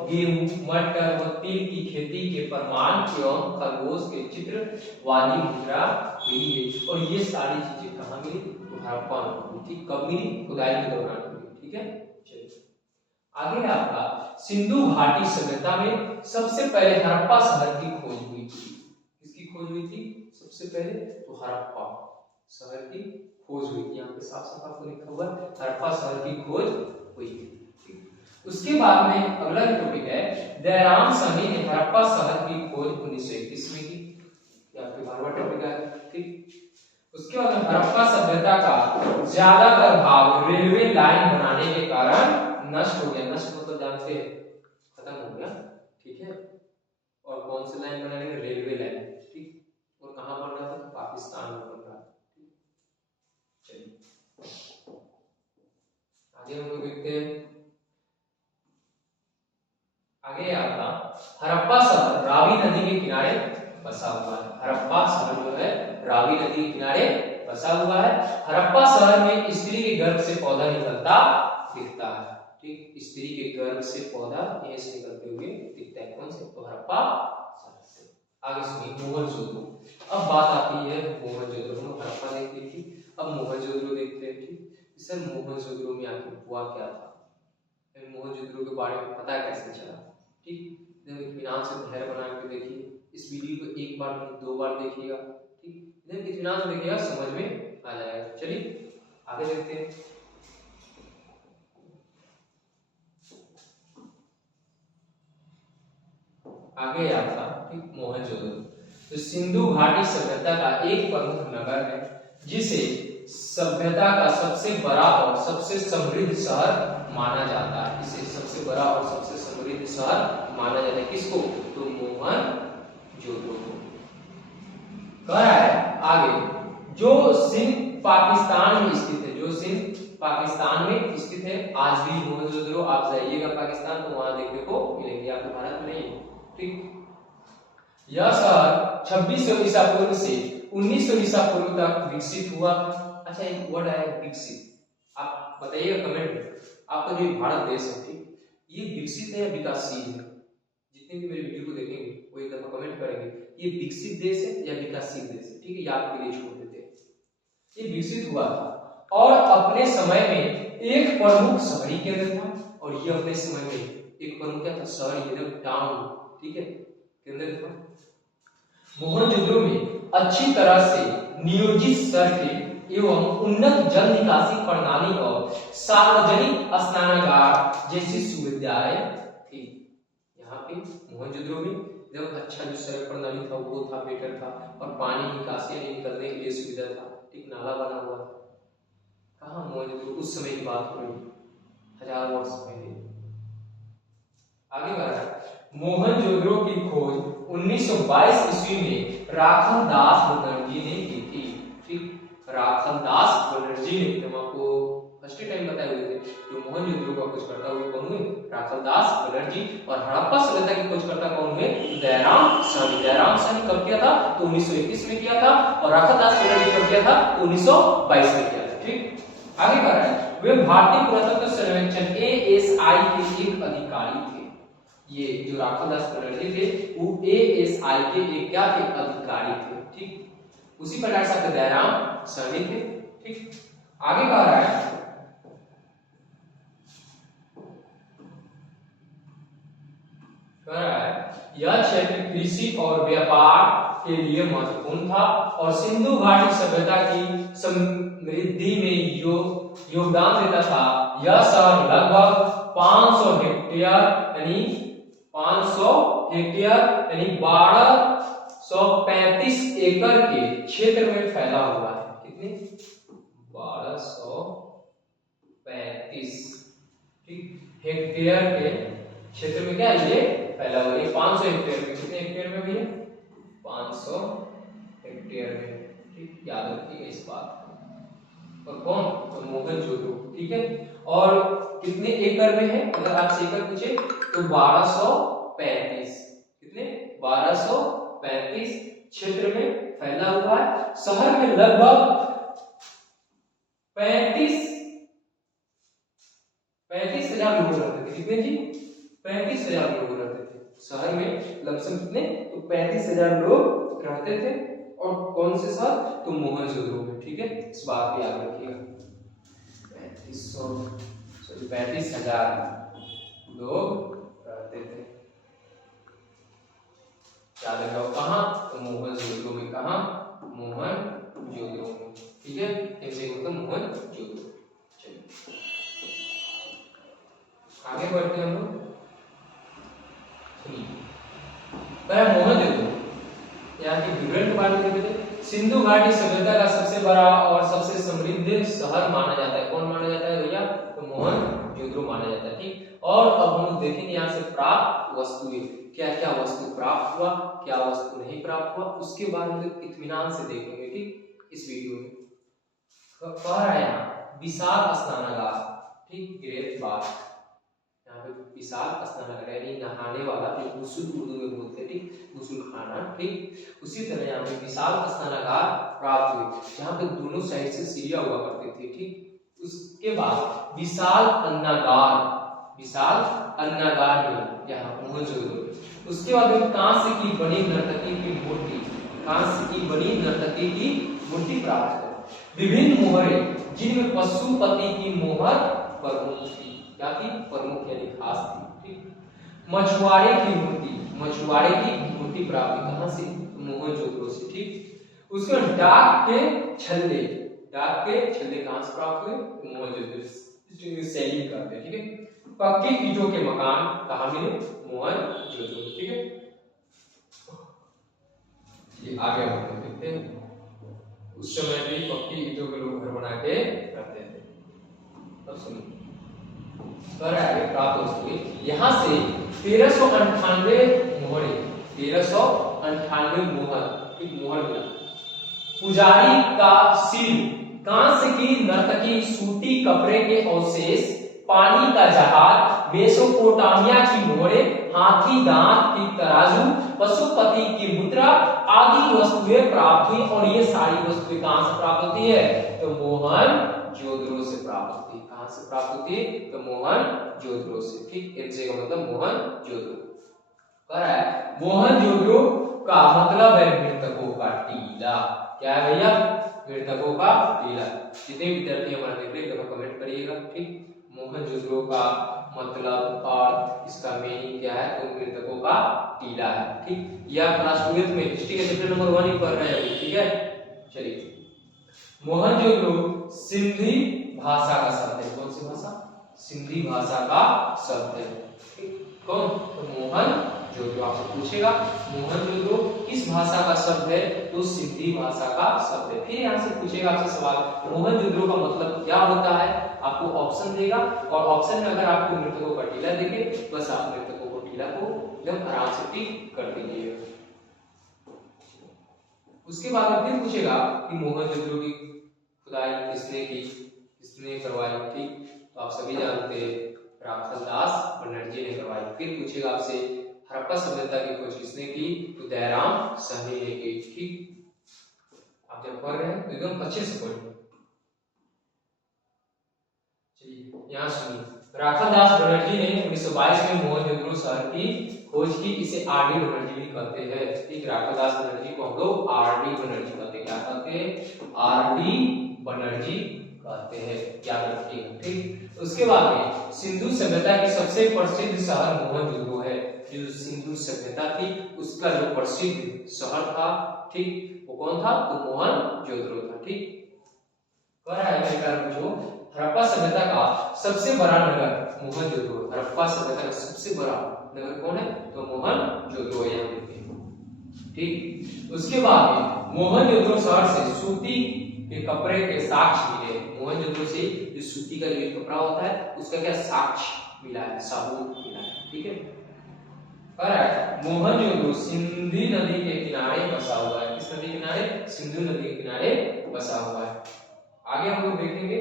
गेहूं, मटर व तिल की खेती के प्रमाण एवं खरगोश के चित्र वाली मुद्रा मिली है। और ये सारी चीजें कहाँ मिली? तो हड़प्पा में, ठीक, कब मिली? खुदाई के दौरान मिली, ठीक है। चलिए आगे है आपका सिंधु घाटी सभ्यता में सबसे पहले हड़प्पा शहर की खोज हुई थी। किसकी खोज हुई थी सबसे पहले? तो हड़प्पा शहर की खोज हुई थी। यहाँ पे साफ साफ आपको लिखा हुआ है हड़प्पा शहर की खोज हुई थी। उसके बाद में अगला टॉपिक है दयाराम साहनी ने हड़प्पा शहर की खोज 1921 में की। या फिर 12वां टॉपिक है, ठीक। उसके बाद में हड़प्पा सभ्यता का ज्यादातर भाग रेलवे लाइन बनाने के कारण नष्ट हो गया। नष्ट मतलब जानते हैं खत्म हो गया, ठीक है। और कौन सी लाइन बनाने? रेलवे लाइन, ठीक। और कहां बन रहा था? पाकिस्तान में बन रहा था, ठीक। चलिए आगे हम लोग देखते हैं। आगे आता हड़प्पा शहर रावी नदी के किनारे बसा हुआ है। हड़प्पा शहर जो है रावी नदी के किनारे बसा हुआ है। हड़प्पा शहर में स्त्री के गर्भ से पौधा निकलता दिखता है, ठीक। स्त्री के गर्भ से पौधा यहीं से निकलते हुए दिखता है। कौन से? तो हड़प्पा शहर से। आगे सुनिए मोहनजोदड़ो। अब बात आती है मोहनजोदड़ो। हड़प्पा देख ली थी, अब मोहनजोदड़ो देखते हैं, ठीक। सर मोहनजोदड़ो में आखिर हुआ क्या था? मोहनजोदड़ो के बारे में पता कैसे चला, ठीक। इत्मीनान से धैर्य बना के देखिए। इस वीडियो को एक बार नहीं 2 बार देखिएगा, ठीक। इत्मीनान से देखिएगा, समझ में आ जाएगा। चलिए आगे देखते हैं। आगे आता ठीक मोहनजोदड़ो। तो सिंधु घाटी सभ्यता का एक प्रमुख नगर है जिसे सभ्यता का सबसे बड़ा और सबसे समृद्ध शहर माना जाता है। इसे सबसे बड़ा और सबसे समृद्ध शहर माना जाता है। किसको? तो मोहनजोदड़ो को। कह रहा है आगे जो सिंध पाकिस्तान में स्थित है, जो सिंध पाकिस्तान में स्थित है। आज भी मोहनजोदड़ो आप जाइएगा पाकिस्तान तो वहां देखने को मिलेंगे, आपको भारत में नहीं, ठीक। यह शहर 2600 ईसा पूर्व से 1900 ईसा पूर्व तक विकसित हुआ। अच्छा एक वर्ड है विकसित, आप बताइएगा कमेंट में। आपका जो भारत देश है, ठीक, ये विकसित है या विकासशील है? जितने भी मेरे वीडियो को देखेंगे वो एक दफा कमेंट करेंगे ये विकसित देश है या विकासशील देश है, ठीक है। ये आपके लिए छोड़ देते हैं। ये विकसित हुआ था और अपने समय में एक प्रमुख शहरी केंद्र था। और ये अपने समय में एक प्रमुख क्या था? शहर, टाउन, ठीक है, केंद्र था। मोहनजोदड़ो में अच्छी तरह से नियोजित सड़कें एवं उन्नत जल निकासी प्रणाली और सार्वजनिक स्नानागार जैसी सुविधाएं थी। यहाँ पे मोहनजोदड़ो में जब अच्छा जो सड़क प्रणाली था वो था, बेटर था, और पानी निकासी निकलने के लिए सुविधा था, ठीक, नाला बना हुआ था। कहाँ मोहनजोदड़ो, उस समय की बात हो रही, हजारों वर्ष पहले। आगे बढ़ रहा है, मोहनजोदड़ो की खोज 1922 ईस्वी में राखल दास बनर्जी ने की थी। ठीक, राखल दास बनर्जी ने, हम आपको फर्स्ट टाइम बताए हुए थे, जो मोहनजोदड़ो का खोजकर्ता हुए कौन हुए, राखल दास बनर्जी। और हड़प्पा सभ्यता के खोजकर्ता कौन हुए, दयाराम साहनी। दयाराम साहनी कब किया था, तो 1921 में किया था, और राखल दास बनर्जी कब किया था, तो 1922 में किया था। ठीक, आगे बढ़ रहा है, वे भारतीय पुरातत्व सर्वेक्षण ASI के एक अधिकारी थे। ये जो राखल दास बनर्जी थे वो ASI के एक क्या थे, अधिकारी थे। ठीक, उसी प्रकार से दयाराम साहनी थे। ठीक, आगे कह रहा है, यह क्षेत्र कृषि और व्यापार के लिए महत्वपूर्ण था और सिंधु घाटी सभ्यता की समृद्धि में योगदान देता था। यह शहर लगभग 500 हेक्टेयर यानी 1235 एकड़ के क्षेत्र में फैला हुआ है। कितने, 1235 हेक्टेयर के क्षेत्र में क्या ये फैला हुआ है। 500 हेक्टेयर में, कितने हेक्टेयर में भैया, 500 हेक्टेयर में। ठीक, याद रखिएगा इस बात को। और कौन, तो मोहनजोदड़ो। ठीक है, और कितने एकड़ में है, अगर आपसे एकड़ पूछे तो 1235, कितने, 1235 क्षेत्र में फैला हुआ है। शहर में लगभग 35,000 लोग रहते थे। कितने जी, 35,000 लोग रहते थे शहर में, लमसम कितने, तो 35,000 लोग रहते थे। और कौन से शहर, तो मोहनजोदड़ो में। ठीक है, इस बात को याद रखिएगा, 35,000 लोग रहते थे। याद रखो कहाँ, तो मोहनजोदड़ो में। कहाँ, मोहनजोदड़ो में। ठीक है, ऐसे मतलब मोहनजोदड़ो। चलिए आगे बढ़ते हैं हम लोग। मोहनजोदड़ो यहाँ के विवरण के बारे में देखते। सिंधु घाटी सभ्यता का सबसे बड़ा और सबसे समृद्ध शहर माना जाता है। कौन माना जाता है भैया, तो मोहनजोदड़ो माना जाता है। ठीक, और अब हम लोग देखेंगे यहाँ से प्राप्त वस्तुएं, क्या क्या वस्तु प्राप्त हुआ, क्या वस्तु नहीं प्राप्त हुआ, उसके बाद हम लोग इत्मीनान से देखेंगे। ठीक, इस वीडियो में कह रहा है यहाँ विशाल स्नानागार। ठीक, ग्रेट बात, यहाँ पे विशाल स्नानागार यानी नहाने वाला, जो गुस्ल उर्दू में बोलते हैं। ठीक, गुस्ल खाना। ठीक, उसी तरह यहाँ पे विशाल स्नानागार प्राप्त हुए, जहाँ पे दोनों साइड से सीढ़ियां हुआ करती थी। ठीक, उसके बाद विशाल अन्नागार, विशाल अन्नागार में यहाँ मोहनजोदड़ो। उसके बाद कांस्य की बनी नर्तकी की मूर्ति, कांस्य की बनी नर्तकी की मूर्ति प्राप्त है। विभिन्न मोहरें जिनमें पशुपति की मोहर प्रमुख थी, क्या थी, प्रमुख यानी खास थी। ठीक, मछुआरे की मूर्ति, मछुआरे की मूर्ति प्राप्त कहां से, मोहनजोदड़ो से। ठीक, उसके बाद डाक के छल्ले, डाक के छल्ले कहां से प्राप्त हुए, मोहनजोदड़ो शैली करते। ठीक है, पक्की ईंटों के मकान कहां मिले, मोहनजोदड़ो। ठीक है, ये आगे हम देखते हैं। उस समय भी पक्की ईंटों के लोग घर बना के रहते थे। अब सुनिए, प्राप्त वस्तुएं यहाँ से 1398 मोहरे, 1398 मोहर, एक मोहर मिला। पुजारी का सिर, कांस्य की नर्तकी, सूती कपड़े के अवशेष, पानी का जहाज, मेसोपोटामिया की मोहरे, हाथी दांत की तराजू, पशुपति की मुद्रा आदि वस्तुएं प्राप्त हुई। और ये सारी वस्तुएं कहां से प्राप्त होती है, तो मोहनजोदड़ो से प्राप्त होती है। कहां से प्राप्त होती है, तो मोहनजोदड़ो से। ठीक, एमजे का मतलब मोहनजोदड़ो। कह रहा है मोहनजोदड़ो का मतलब है मृतकों का टीला। क्या है भैया, मृतकों का टीला। जितने विद्यार्थी हमारे देख रहे हैं कमेंट करिएगा। ठीक, मोहनजोदड़ो का मतलब और इसका मीनिंग क्या है, तो मृतकों का टीला है। ठीक, यह क्लास 12th में हिस्ट्री के चैप्टर नंबर 1 ही पढ़ रहे हैं। ठीक है, चलिए मोहनजोदड़ो सिंधी भाषा का शब्द है। कौन सी भाषा, सिंधी भाषा का शब्द है। ठीक, कौन, तो मोहन जोदड़ो आपसे पूछेगा मोहनजोदड़ो किस भाषा का शब्द है, तो सिंधी भाषा का शब्द है। फिर यहाँ से पूछेगा आपसे सवाल मोहनजोदड़ो का मतलब क्या होता है, आपको ऑप्शन देगा और ऑप्शन में अगर आपको मृतकों का टीला दिखे बस आप मृतकों को टीला को एकदम आराम से टिक कर दीजिए। उसके बाद में फिर पूछेगा कि मोहनजोदड़ो की खुदाई किसने की, किसने करवाई, ठीक तो आप सभी जानते हैं राखालदास बनर्जी ने करवाई। फिर पूछेगा आपसे हड़प्पा सभ्यता की खोज किसने की, तो दयाराम साहनी ने की। ठीक आप जब पढ़ रहे हैं तो एकदम अच्छे से पढ़िए। चलिए यहाँ सुनिए राखालदास बनर्जी ने 1922 में मोहनजोदड़ो शहर की खोज की। इसे आरडी बनर्जी भी कहते हैं। ठीक राखालदास बनर्जी को हम लोग आरडी बनर्जी कहते हैं। क्या कहते हैं, आरडी बनर्जी कहते हैं, याद रखिएगा। ठीक उसके बाद में सिंधु सभ्यता की सबसे प्रसिद्ध शहर मोहनजोदड़ो है। जो सिंधु सभ्यता थी उसका जो प्रसिद्ध शहर था, ठीक वो कौन था, तो मोहनजोदड़ो था। ठीक कह रहा है जो हड़प्पा सभ्यता का सबसे बड़ा नगर मोहनजोदड़ो। हड़प्पा सभ्यता का सबसे बड़ा नगर कौन है, तो मोहनजोदड़ो यहाँ पे। ठीक उसके बाद में मोहनजोदड़ो शहर से सूती के कपड़े के साक्ष्य मिले। मोहनजोदड़ो से जो सूती का जो कपड़ा होता है उसका क्या साक्ष्य मिला है, सबूत मिला है। ठीक है मोहनजोदड़ो सिंधु नदी के किनारे बसा हुआ है। किस नदी के किनारे, सिंधु नदी के किनारे बसा हुआ है। आगे हम लोग देखेंगे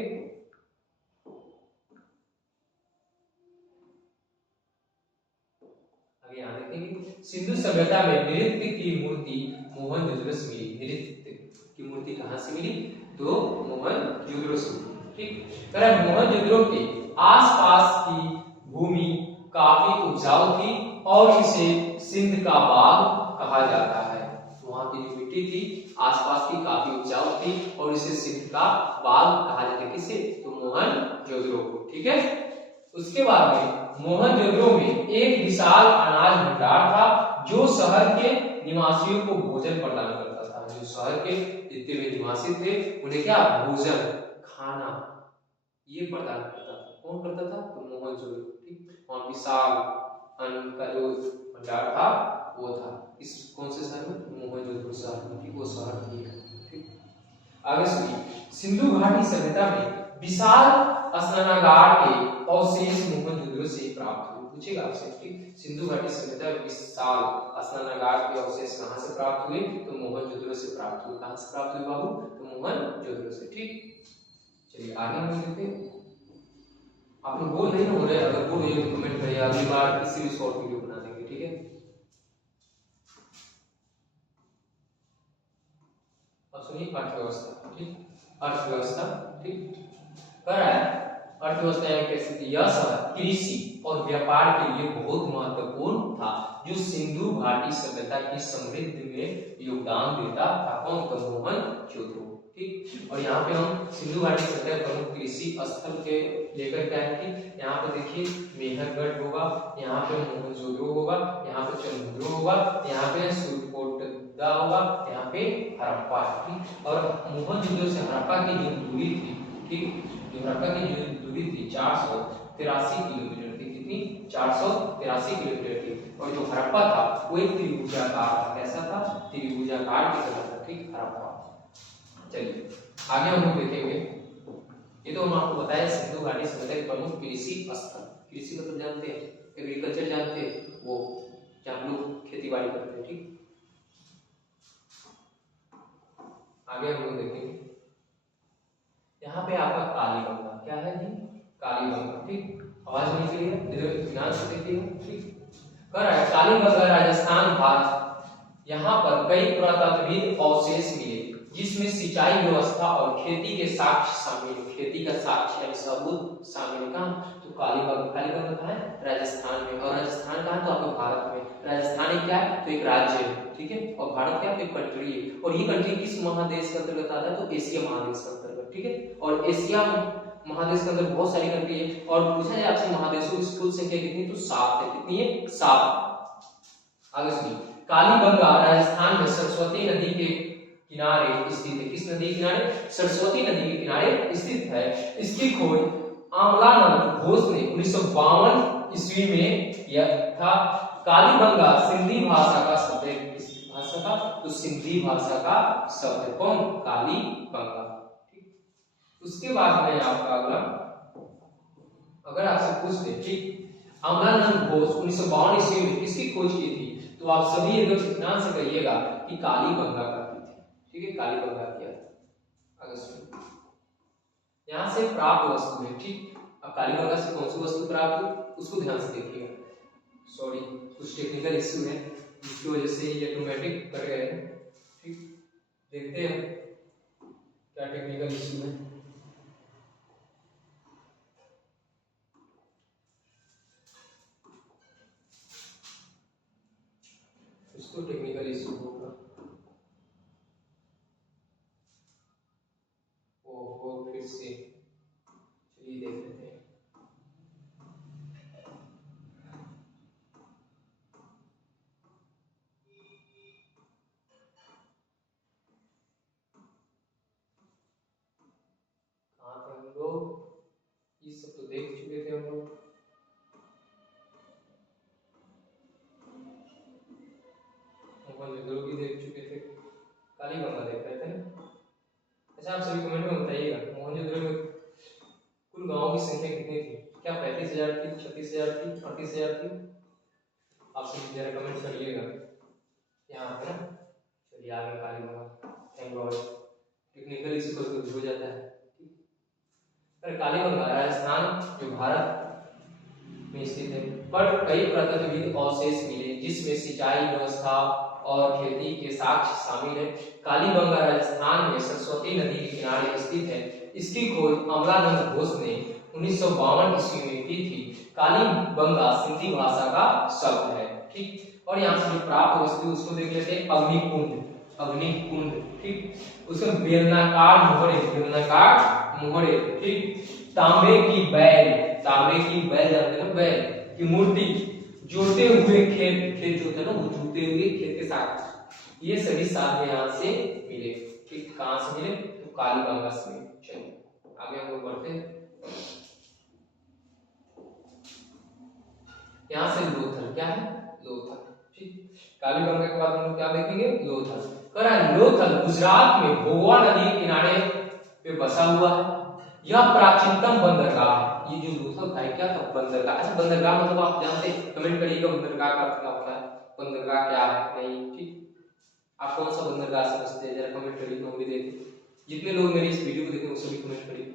यहाँ देखेंगे सिंधु सभ्यता में नृत्य की मूर्ति मोहनजोदड़ो से मिली। नृत्य की मूर्ति कहाँ से मिली, तो मोहनजोदड़ो से मिली। ठीक मोहनजोदड़ो के आसपास की भूमि काफी उपजाऊ थी और इसे सिंध का बाग कहा जाता है। वहां की जो मिट्टी थी आसपास की काफी उपजाऊ थी और इसे सिंध का बाग कहा जाता है। किसे, तो मोहनजोदड़ो को। ठीक है उसके बाद में मोहनजोदड़ो में एक विशाल अनाज भंडार था जो शहर के निवासियों को भोजन प्रदान करता था। जो शहर के जितने भी निवासी थे उन्हें क्या, भोजन खाना ये प्रदान करता था। कौन करता था, तो मोहनजोदड़ो। ठीक और विशाल अन्न का जो भंडार था वो था इस कौन से शहर में, मोहनजोदड़ो शहर में। ठीक वो शहर थी। ठीक आगे सुनिए सिंधु घाटी सभ्यता में विशाल स्नानागार के अवशेष मोहनजोदड़ो से प्राप्त हुए। पूछेगा आपसे। ठीक सिंधु घाटी सभ्यता में विशाल स्नानागार के अवशेष कहां से प्राप्त हुए, तो मोहनजोदड़ो से प्राप्त हुए। कहां से प्राप्त हुए बाबू, तो मोहनजोदड़ो से। ठीक चलिए आगे हम देखते हैं। आप लोग बोल नहीं हो रहे, अगर बोल रहे तो कमेंट करिए, अगली बार किसी भी शॉर्ट वीडियो बना देंगे। ठीक है अब सुनिए अर्थव्यवस्था। ठीक अर्थव्यवस्था ठीक कर रहा है अर्थव्यवस्था कैसे, यह शहर कृषि और व्यापार के लिए बहुत महत्वपूर्ण था जो सिंधु घाटी सभ्यता की समृद्धि में योगदान देता था। कौन, तो मोहनजोदड़ो। ठीक और यहाँ पे हम सिंधु घाटी सभ्यता प्रमुख कृषि स्थल के लेकर के आए थे। यहाँ पे देखिए मेहरगढ़ होगा, यहाँ पे मोहनजोदड़ो होगा, यहाँ पे चंद्रपुर होगा, यहाँ पे सुरकोटदा होगा, यहाँ पे हड़प्पा। ठीक और मोहनजोदड़ो से हड़प्पा की जो दूरी थी, ठीक जो हड़प्पा की जो दूरी थी 483 किलोमीटर थी। कितनी, 483 किलोमीटर थी। और जो हड़प्पा था वो एक त्रिभुजाकार था। कैसा था, त्रिभुजाकार की तरह था। ठीक हड़प्पा। चलिए आगे हम लोग देखेंगे। ये तो हम आपको बताया सिंधु घाटी सभ्यता के प्रमुख कृषि स्थल। कृषि मतलब जानते हैं, एग्रीकल्चर जानते हैं, वो जहाँ लोग खेती बाड़ी करते हैं। ठीक आगे हम लोग देखेंगे यहाँ पे आपका कालीगंगा। क्या है जी, कालीगंगा। ठीक आवाज नहीं क्लियर, ध्यान से देखिएगा। ठीक कर रहा है कालीगंगा राजस्थान भारत। यहाँ पर कई पुरातत्वविद अवशेष मिले जिसमें सिंचाई व्यवस्था और खेती के साक्ष्य शामिल। खेती का साक्ष्य यानी सबूत शामिल। कहाँ, तो कालीगंगा। कालीगंगा कहाँ है, राजस्थान में। और राजस्थान कहाँ, तो आपके भारत में। राजस्थान एक क्या है, तो एक राज्य है। ठीक है और भारत क्या है, एक कंट्री है। और ये कंट्री किस महादेश के अंतर्गत आता है, तो एशिया महादेश के अंतर्गत। ठीक है और एशिया महादेश के अंदर बहुत सारी कंट्री है। और पूछा जाए आपसे महादेशों की कुल संख्या कितनी, तो 7 है। कितनी है, 7। आगे सुनिए कालीगंगा राजस्थान में सरस्वती नदी के किनारे स्थित है। किस नदी के किनारे, सरस्वती नदी के किनारे स्थित है। इसकी खोज अमलानंद घोष ने 1952 ईस्वी में किया था। कालीबंगा सिंधी भाषा का शब्द है। किस भाषा का? तो सिंधी भाषा का शब्द है। कौन? कालीबंगा। ठीक, उसके बाद में आपका अगला, अगर आपसे पूछते ठीक अमलानंद घोष 1952 ईस्वी में किसकी खोज की थी, तो आप सभी एकदम इत्मीनान से कहिएगा कि कालीबंगा का की थी। ठीक है, कालीबंगा किया था। आगे सुनिए, यहाँ से प्राप्त वस्तु है। ठीक, अब कालीबंगा से कौन सी वस्तु प्राप्त हुई उसको ध्यान से देखिएगा। सॉरी, कुछ टेक्निकल इश्यू है जिसकी वजह से ये ऑटोमेटिक कर गए हैं। ठीक, देखते हैं क्या टेक्निकल इश्यू है। इसको टेक्निकल इश्यू होगा। वो फिर से चलिए देख लेते हैं। कहाँ थे हम लोग? ये सब तो देख चुके थे हम लोग। मोहनजोदड़ो भी देख चुके थे, कालीबंगा देख रहे थे ना। अच्छा, आप सभी कमेंट में बताइएगा मोहनजोदड़ो में कुल गांवों की संख्या कितनी थी? क्या 35,000 थी, 36,000 थी, 38,000 थी? आप सभी जरा कमेंट करिएगा यहाँ पे ना। चलिए आगे Kalibanga, thank God technical issue हो जाता है। पर कालीबंगा राजस्थान जो भारत में स्थित है, पर कई प्रत्नविद अवशेष मिले जिसमें सिंचाई व्यवस्था और खेती के साक्ष्य शामिल है। कालीबंगा राजस्थान में सरस्वती नदी के किनारे स्थित है। इसकी खोज अमलानंद घोष ने 1952 ईस्वी में की थी। कालीबंगा सिंधी भाषा का शब्द है। ठीक, और यहाँ से जो प्राप्त वस्तु उसको देख लेते हैं। अग्निकुंड, अग्निकुंड। ठीक, उसमें बेलनाकार मोहरे, बेलनाकार मोहरे। ठीक, तांबे की बैल, तांबे की बैल जानते हैं ना, बैल की मूर्ति, जोते हुए खेत, खेत जो होता है ना वो जोते हुए खेत के साथ, ये सभी साथ में यहाँ से मिले। ठीक, कहाँ से मिले? तो कालीबंगा से मिले। चलिए आगे हम लोग बढ़ते हैं। यहाँ से लोथल, क्या है? लोथल। ठीक, कालीबंगा के बाद हम लोग क्या देखेंगे? लोथल। कह रहा है लोथल गुजरात में भोगवा नदी के किनारे पे बसा हुआ है। यह प्राचीनतम बंदरगाह है। ये जो लोथल था क्या था? बंदरगाह। अच्छा, बंदरगाह मतलब आप जानते हैं? कमेंट करिएगा बंदरगाह का अर्थ क्या होता है, बंदरगाह क्या है नहीं। ठीक, आप कौन सा बंदरगाह समझते हैं जरा कमेंट करिए, हम भी देखें। जितने लोग मेरी इस वीडियो को देखें वो सभी कमेंट करिए।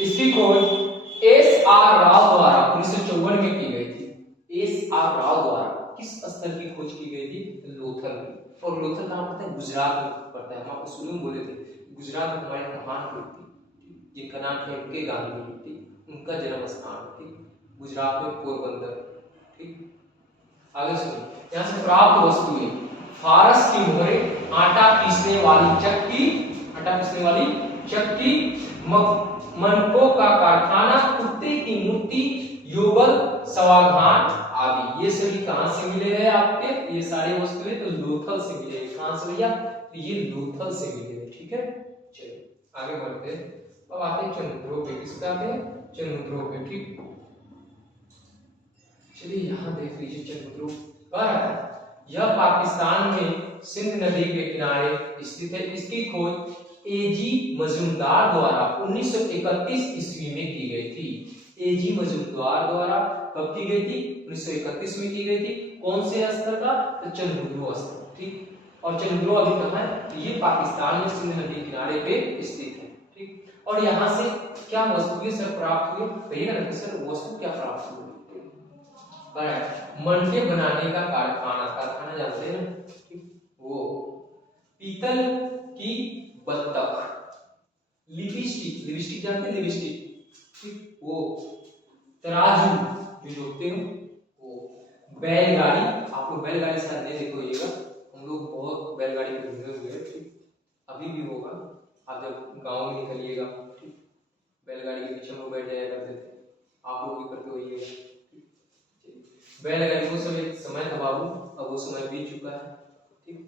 इसकी खोज एस.आर. राव द्वारा 1954 में की गई थी। एस.आर. राव द्वारा किस स्थल की खोज की गई थी? लोथल। और लोथल कहाँ पड़ता है? गुजरात में पड़ता है। हम आपको शुरू में बोले थे गुजरात में हमारे महान व्यक्ति जिनका नाम है के गांधी, उनका जन्म स्थान। ठीक, गुजरात में पोरबंदर। ठीक, आगे सुनिए, यहाँ से प्राप्त वस्तुएं फारस की मोहरे, आटा पीसने वाली चक्की, आटा पीसने वाली चक्की, मनकों का कारखाना, कुत्ते की मूर्ति, योगल, सवाघान आदि। ये सभी कहां से मिले हैं आपके? ये सारी वस्तुएं तो लोथल से मिले। कहां से भैया? तो ये लोथल से मिले। ठीक है, चलिए आगे बढ़ते हैं। अब आते हैं चंद्रों पे। किस पे आते हैं? चंद्रों पे। ठीक, चलिए यहाँ देख लीजिए चंद्रों पर। यह पाकिस्तान में सिंध नदी के किनारे स्थित है। इसकी खोज एजी मजूमदार द्वारा 1931 ईस्वी में की गई थी। एजी मजूमदार द्वारा कब की गई थी? 1931 में की गई थी। कौन से स्थल का? तो चंद्रों स्थल। ठीक, और चंद्रों अभी कहाँ है? तो ये पाकिस्तान में सिंध नदी किनारे पे स्थित है। ठीक, और यहाँ से क्या वस्तुएं सर प्राप्त हुई? कहिए ना सर वस्तु क्या प्राप्त हुई? मंडे बनाने का कारखाना, कारखाना जानते हैं ना, वो पीतल की बत्तख, लिपस्टिक, लिपस्टिक जानते हैं? लिपस्टिक। ठीक, वो तराजू जो जोड़ते हो वो, बैलगाड़ी। आप लोग बैलगाड़ी शायद नहीं देखो होइएगा, हम लोग बहुत बैलगाड़ी पे घूमे हुए हैं। ठीक, अभी भी होगा, आप जब गांव में निकलिएगा। ठीक, बैलगाड़ी के पीछे हम लोग बैठ जाया करते थे, आप लोग भी करते होइएगा। बैलगाड़ी वो समय था बाबू, अब वो समय बीत चुका है। ठीक,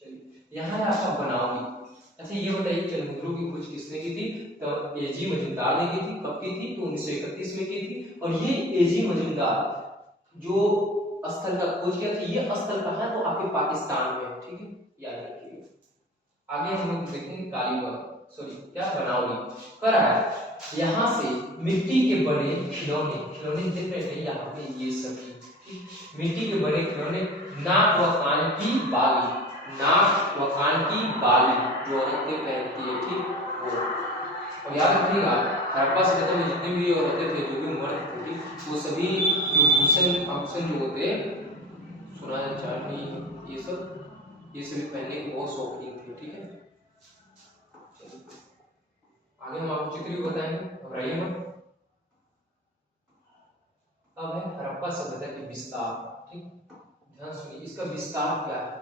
चलिए यहाँ है आपका बनावटी। अच्छा ये बताइए चंद्रों की खोज किसने की थी? तो एजी मजूमदार ने की थी। कब की थी? तो 1931 में की थी। और ये एजी मजूमदार जो स्थल का खोज किया था। ये स्थल कहाँ है? तो आपके पाकिस्तान में है, ठीक है, याद रखिएगा। आगे हम लोग देखेंगे कालीबंग, सॉरी क्या बनावली कर रहा है। यहाँ से मिट्टी के बने खिलौने, खिलौने देख रहे थे यहाँ पे ये सभी, ठीक, मिट्टी के बने खिलौने, नाक व कान की बाली, नाक व कान की बाली जो औरतें पहनती है, ठीक वो। और याद रखिएगा हड़प्पा सभ्यता में जितने भी औरतें थे, जो भी मर्द थे, ठीक, वो सभी जो भूषण आभूषण जो होते, सोना चांदी ये सभी पहनने के बहुत शौकीन थे, ठीक है। आगे हम आपको चित्र भी बताएंगे, घबराइए मत। अब है हड़प्पा सभ्यता के विस्तार, ठीक, ध्यान सुनिए इसका विस्तार क्या है।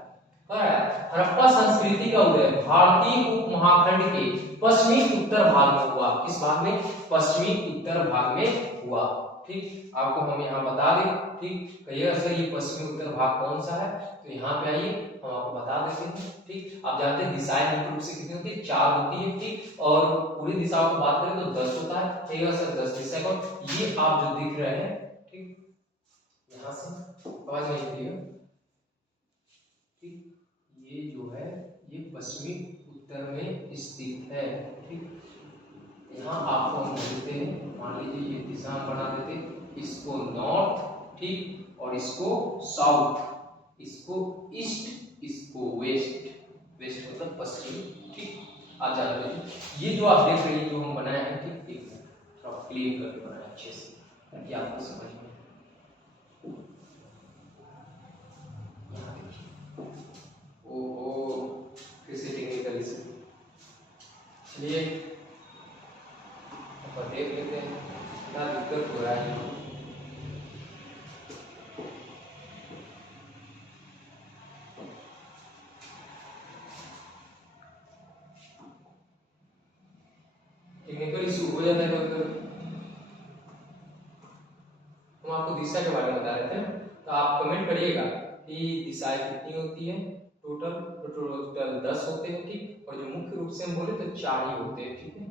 हड़प्पा संस्कृति का उदय भारतीय उपमहाखंड के पश्चिमी उत्तर भाग में हुआ। किस भाग में? पश्चिमी उत्तर भाग में हुआ, ठीक। आपको हम यहाँ बता दें, ठीक, कहिएगा सर ये पश्चिमी उत्तर भाग कौन सा है, तो यहाँ पे आइए हम आपको बता देते हैं, ठीक। आप जानते हैं दिशाएं मुख्य रूप से कितनी होती है? 4 होती है, ठीक, और पूरी दिशाओं की बात करें तो 10 होता है, कहिएगा सर 10 दिशा कौन? ये आप जो दिख रहे हैं, ठीक, यहाँ से आवाज नहीं दिएगा, ठीक, ये जो है ये पश्चिमी उत्तर में स्थित है, ठीक। यहाँ आपको हम बोलते हैं, मान लीजिए ये दिशा हम बना देते, इसको नॉर्थ, ठीक, और इसको साउथ, इसको ईस्ट, इसको वेस्ट, वेस्ट मतलब पश्चिमी, ठीक। आप जानते हैं ये जो आप देख रहे हैं जो हम बनाए हैं, ठीक, एक थोड़ा क्लीन करके बनाया अच्छे से ताकि आपको समझ में। ओहो फिर से टेक्निकल इशू, चलिए अपन देख लेते हैं क्या दिक्कत हो रहा है। टेक्निकल इशू हो जाता है तो हम आपको दिशा के बारे में बता रहे थे, तो आप कमेंट करिएगा कि दिशाएं कितनी होती है। टोटल 10 होते हैं, ठीक, और जो मुख्य रूप से हम बोले तो 4 ही होते हैं, ठीक है।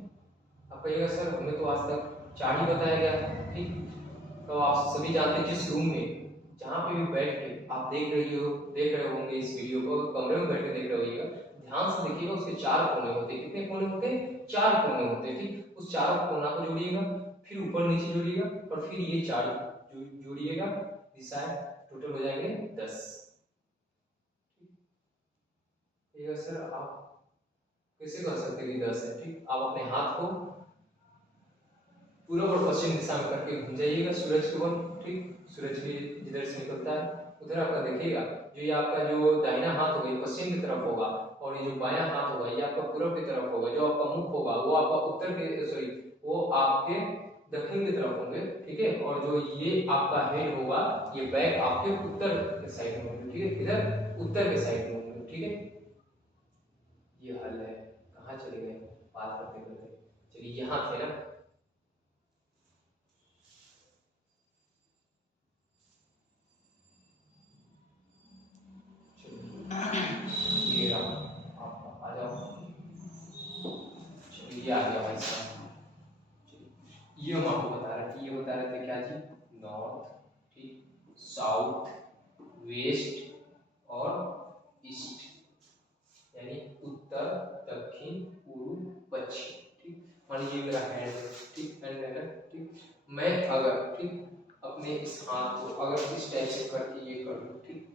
आप कहिएगा सर हमें तो आज तक 4 ही बताया गया, ठीक। तो आप सभी जानते हैं जिस रूम में जहाँ पे भी बैठ के आप देख रहे होंगे इस वीडियो को, कमरे में बैठ के देख रहे होइएगा, ध्यान से देखिएगा उसके 4 कोने होते हैं। कितने कोने होते हैं? 4 कोने होते हैं, ठीक। उस 4 कोना को जोड़िएगा, फिर ऊपर नीचे जोड़िएगा, और फिर ये 4 जोड़िएगा, दिशाएं टोटल हो जाएंगे 10। ठीक है सर आप कैसे कर सकते हैं कि 10 है, ठीक। आप अपने हाथ को पूर्व और पश्चिम दिशा में करके घूम जाइएगा सूरज की ओर, ठीक। सूरज भी जिधर से निकलता है उधर आपका देखिएगा, जो ये आपका जो दाहिना हाथ होगा ये पश्चिम की तरफ होगा, और ये जो बायां हाथ होगा ये आपका पूर्व की तरफ होगा, जो आपका मुख होगा वो आपका उत्तर के सॉरी वो आपके दक्षिण की तरफ होंगे, ठीक है। और जो ये आपका हेड होगा ये बैक आपके उत्तर के साइड में होंगे, ठीक है, इधर उत्तर के साइड में होंगे, ठीक है। ये हल है। कहाँ चले गए बात करते करते? चलिए यहाँ थे ना, ये रहा आपका, आ जाओ, चलिए आ गया भाई साहब। ये हम आपको बता रहे थे, ये बता रहे थे क्या जी? नॉर्थ, ठीक, साउथ, वेस्ट और ईस्ट, यानी उत्तर, दक्षिण, पूर्व, पश्चिम, ठीक। मान लीजिए मेरा हैंड, ठीक, हैंड है ना, ठीक। मैं अगर, ठीक, अपने इस हाथ को अगर इस टाइप से करके ये कर लूं, ठीक,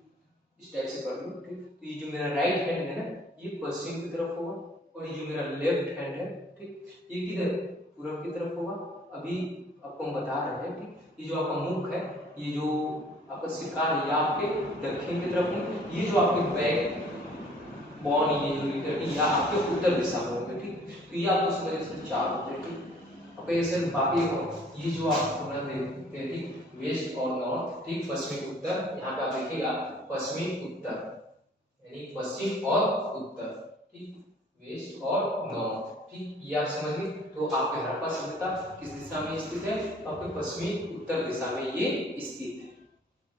इस टाइप से कर लूं, ठीक, तो ये जो मेरा राइट हैंड है ना ये पश्चिम की तरफ होगा, और ये जो मेरा लेफ्ट हैंड है, ठीक, ये किधर? पूर्व की तरफ होगा। अभी आपको हम बता रहे हैं, ठीक, ये जो आपका मुख है, ये जो आपका शिकार है, ये आपके दक्षिण की तरफ है, ये जो आपके बैक बॉन ये जो लीटर या आपके उत्तर दिशा में होगा, ठीक। तो ये आपको समझ से 4 होते हैं, ठीक। अब ऐसे बाकी ये जो आप पूरा देखते हैं, ठीक, वेस्ट और नॉर्थ, ठीक, पश्चिमी उत्तर, यहाँ पे आप देखिएगा पश्चिमी उत्तर यानी पश्चिम और उत्तर, ठीक, वेस्ट और नॉर्थ, ठीक, ये आप समझ गए। तो आपके हड़प्पा सभ्यता किस दिशा में स्थित है? आपके पश्चिमी उत्तर दिशा में ये स्थित है,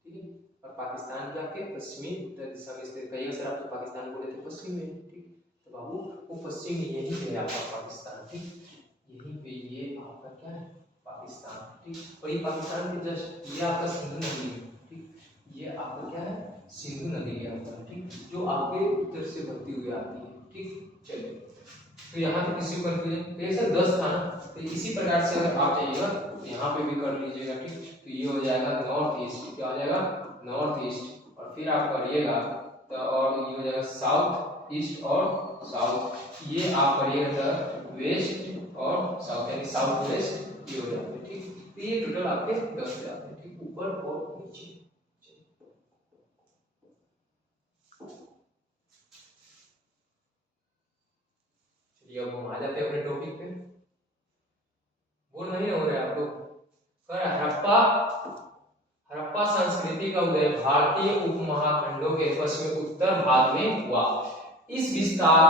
ठीक है। और पाकिस्तान के आपके पश्चिमी उत्तर दिशा में स्थित। कहिए सर आप तो पाकिस्तान बोले थे पश्चिम में, ठीक, तो बाबू वो पश्चिम में यही है आपका पाकिस्तान, ठीक, यहीं पे ये आपका क्या है? पाकिस्तान, ठीक। और ये पाकिस्तान के जस्ट ये आपका सिंधु नदी है, ठीक, ये आपका क्या है, सिंधु नदी के ऊपर, ठीक, जो आपके उत्तर से बहती हुई आती है, ठीक। चलिए, तो यहाँ पे किसी कंफ्यूजन, तो ये सब 10 था ना, तो इसी प्रकार से अगर आप जाइएगा यहाँ पे भी कर लीजिएगा, ठीक। तो ये हो जाएगा नॉर्थ ईस्ट, क्या हो जाएगा, नॉर्थ ईस्ट, और फिर आप करिएगा तो और ये हो जाएगा साउथ ईस्ट और साउथ, ये आप करिएगा वेस्ट और साउथ, यानी साउथ वेस्ट, ये हो जाते हैं, ठीक। तो ये टोटल आपके 10 हो जाते हैं, ठीक, ऊपर और नीचे। चलिए अब हम आ जाते हैं अपने टॉपिक पे। बोर नहीं हो रहे आप लोग? हड़प्पा, हड़प्पा संस्कृति का उदय भारतीय उपमहाखंडों के पश्चिमी उत्तर भाग में हुआ। इस विस्तार,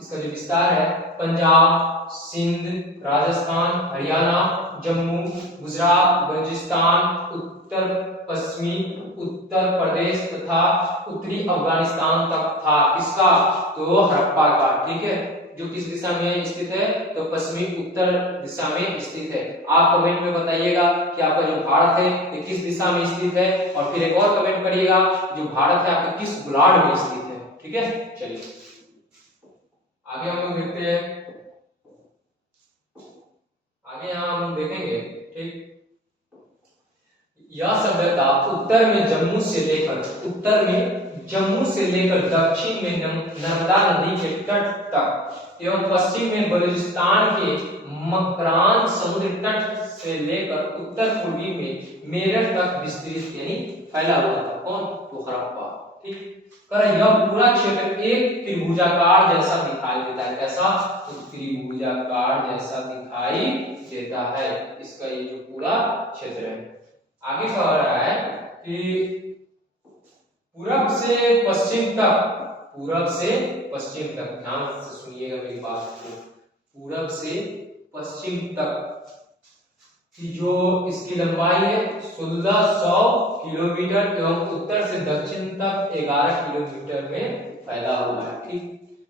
इसका जो विस्तार है, पंजाब, सिंध, राजस्थान, हरियाणा, जम्मू, गुजरात, बलूचिस्तान, उत्तर पश्चिमी उत्तर प्रदेश तथा उत्तरी अफगानिस्तान तक था। किसका? तो हड़प्पा का, ठीक है। जो किस दिशा में स्थित है? तो पश्चिमी उत्तर दिशा में स्थित है। आप कमेंट में बताइएगा कि आपका जो भारत है ये किस दिशा में स्थित है, और फिर एक और कमेंट करिएगा जो भारत है आपका किस गोलार्ध में स्थित है, ठीक है। चलिए आगे हम लोग देखते हैं, आगे यहाँ हम देखेंगे, ठीक। यह सभ्यता उत्तर में जम्मू से लेकर, उत्तर में जम्मू से लेकर दक्षिण में नर्मदा नदी के तट तक एवं पश्चिम में बलूचिस्तान के मकरान समुद्र तट से लेकर उत्तर पूर्वी में मेरठ तक विस्तृत यानी फैला हुआ था। कौन? तो हड़प्पा, ठीक। यह पूरा क्षेत्र एक त्रिभुजाकार जैसा दिखाई देता है। कैसा? तो त्रिभुजाकार जैसा दिखाई देता है इसका ये जो पूरा क्षेत्र है। आगे कह रहा है कि पूरब से पश्चिम तक, पूरब से पश्चिम तक, ध्यान से सुनिएगा मेरी बात को, पूरब से पश्चिम तक की जो इसकी लंबाई है 1600 किलोमीटर एवं उत्तर से दक्षिण तक 11 किलोमीटर में फैला हुआ है, ठीक।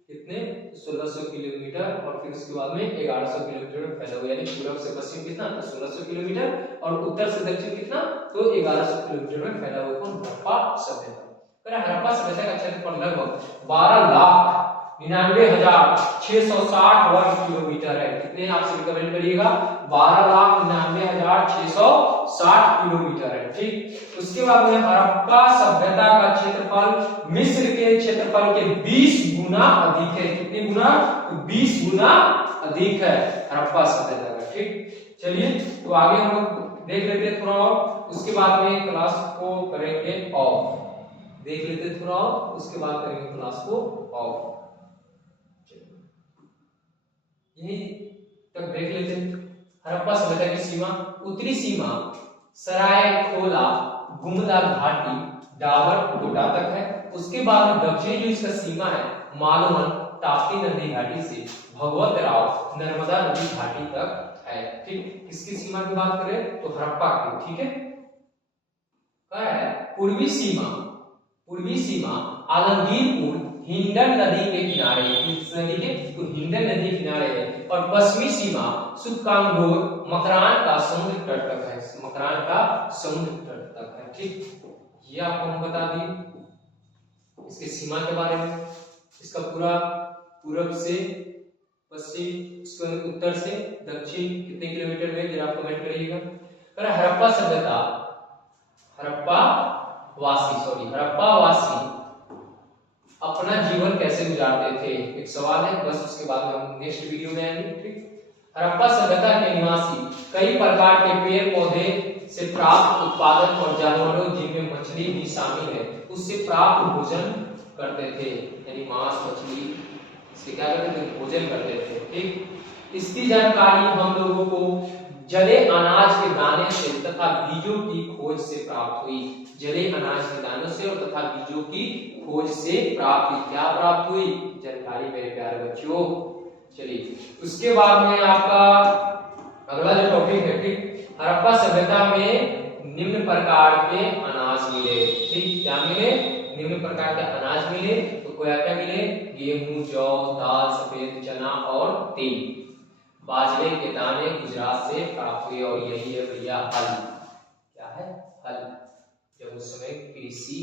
कितने? 1600 किलोमीटर और फिर उसके बाद में 1100 किलोमीटर में फैला हुआ, यानी पूरब से पश्चिम कितना? तो 1600 किलोमीटर और उत्तर से दक्षिण कितना? तो 1100 किलोमीटर में फैला हुआ। कौन? हड़प्पा सभ्यता। हड़प्पा सभ्यता का क्षेत्रफल लगभग 12,99,660 वर्ग किलोमीटर है। कितने? आप सभी कमेंट करिएगा। 12,99,660 किलोमीटर है, ठीक। उसके बाद में हड़प्पा सभ्यता का क्षेत्रफल मिस्र के क्षेत्रफल के 20 गुना अधिक है। कितने गुना? 20 गुना अधिक है हड़प्पा सभ्यता का, ठीक। चलिए तो आगे हम लोग देख लेते हैं थोड़ा और, उसके बाद में क्लास को करेंगे ऑफ। देख लेते थोड़ा और, उसके बाद करेंगे क्लास को ऑफ। यही तक देख लेते हैं। हड़प्पा सभ्यता की सीमा, उत्तरी सीमा सरायखोला गुमला घाटी डाबर डोडा तक है। उसके बाद में दक्षिणी जो इसका सीमा है मालवन ताप्ती नदी घाटी से भगवत राव नर्मदा नदी घाटी तक है, ठीक। किसकी सीमा की बात करें? तो हड़प्पा की, ठीक है। क्या है? पूर्वी सीमा, पूर्वी सीमा आलमगीरपुर हिंडन नदी के किनारे, किस नदी के? तो हिंडन नदी के किनारे है। और पश्चिमी सीमा सुकांगोर मकरान का समुद्र तट तक है, मकरान का समुद्र तट तक है, ठीक। ये आपको हम बता दिए इसके सीमा के बारे में। इसका पूरा पूरब से पश्चिम, उत्तर से दक्षिण कितने किलोमीटर में, जरा आप कमेंट करिएगा। हड़प्पा सभ्यता, हड़प्पा वासी अपना जीवन कैसे गुजारते थे, एक सवाल है, बस उसके बाद हम नेक्स्ट वीडियो में आएंगे, ठीक। हड़प्पा सभ्यता के निवासी कई प्रकार के पेड़ पौधे से प्राप्त उत्पादन और जानवरों जिनमें मछली भी शामिल है उससे प्राप्त भोजन करते थे, यानी मांस मछली से क्या करते थे? भोजन करते थे, ठीक। इसकी जानकारी हम लोगों को जले अनाज के दाने से तथा बीजों की खोज से प्राप्त हुई। जले अनाज के दानों से और तथा बीजों की खोज से प्राप्त हुई। क्या प्राप्त हुई? जानकारी मेरे प्यारे बच्चों। चलिए उसके बाद में आपका अगला जो टॉपिक है, ठीक। हड़प्पा सभ्यता में निम्न प्रकार के अनाज मिले, ठीक। क्या मिले? निम्न प्रकार के अनाज मिले। तो क्या मिले? गेहूं, जौ, दाल, सफेद चना और तिल। बाजरे के दाने गुजरात से प्राप्त हुए और यही है भैया हल। क्या है? हल। जब उस समय कृषि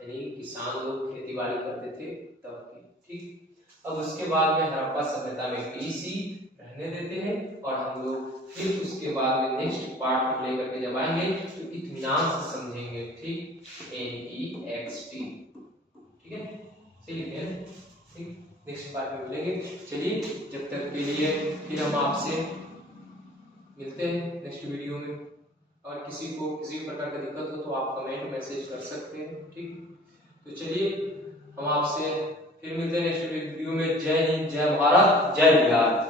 यानी किसान लोग खेती बाड़ी करते थे तब की। ठीक, अब उसके बाद में हड़प्पा सभ्यता में कृषि रहने देते हैं और हम लोग फिर उसके बाद में नेक्स्ट पार्ट हम लेकर के जब आएंगे तो इत्मीनान से समझेंगे। ठीक, NEXT, ठीक है, सही लिखे हैं। ठीक, नेक्स्ट पार्ट में मिलेंगे। चलिए, जब तक के लिए फिर हम आपसे मिलते हैं नेक्स्ट वीडियो में। और किसी को किसी प्रकार का दिक्कत हो तो आप कमेंट मैसेज कर सकते हैं। ठीक, तो चलिए हम आपसे फिर मिलते हैं नेक्स्ट वीडियो में। जय हिंद, जय भारत, जय बिहार।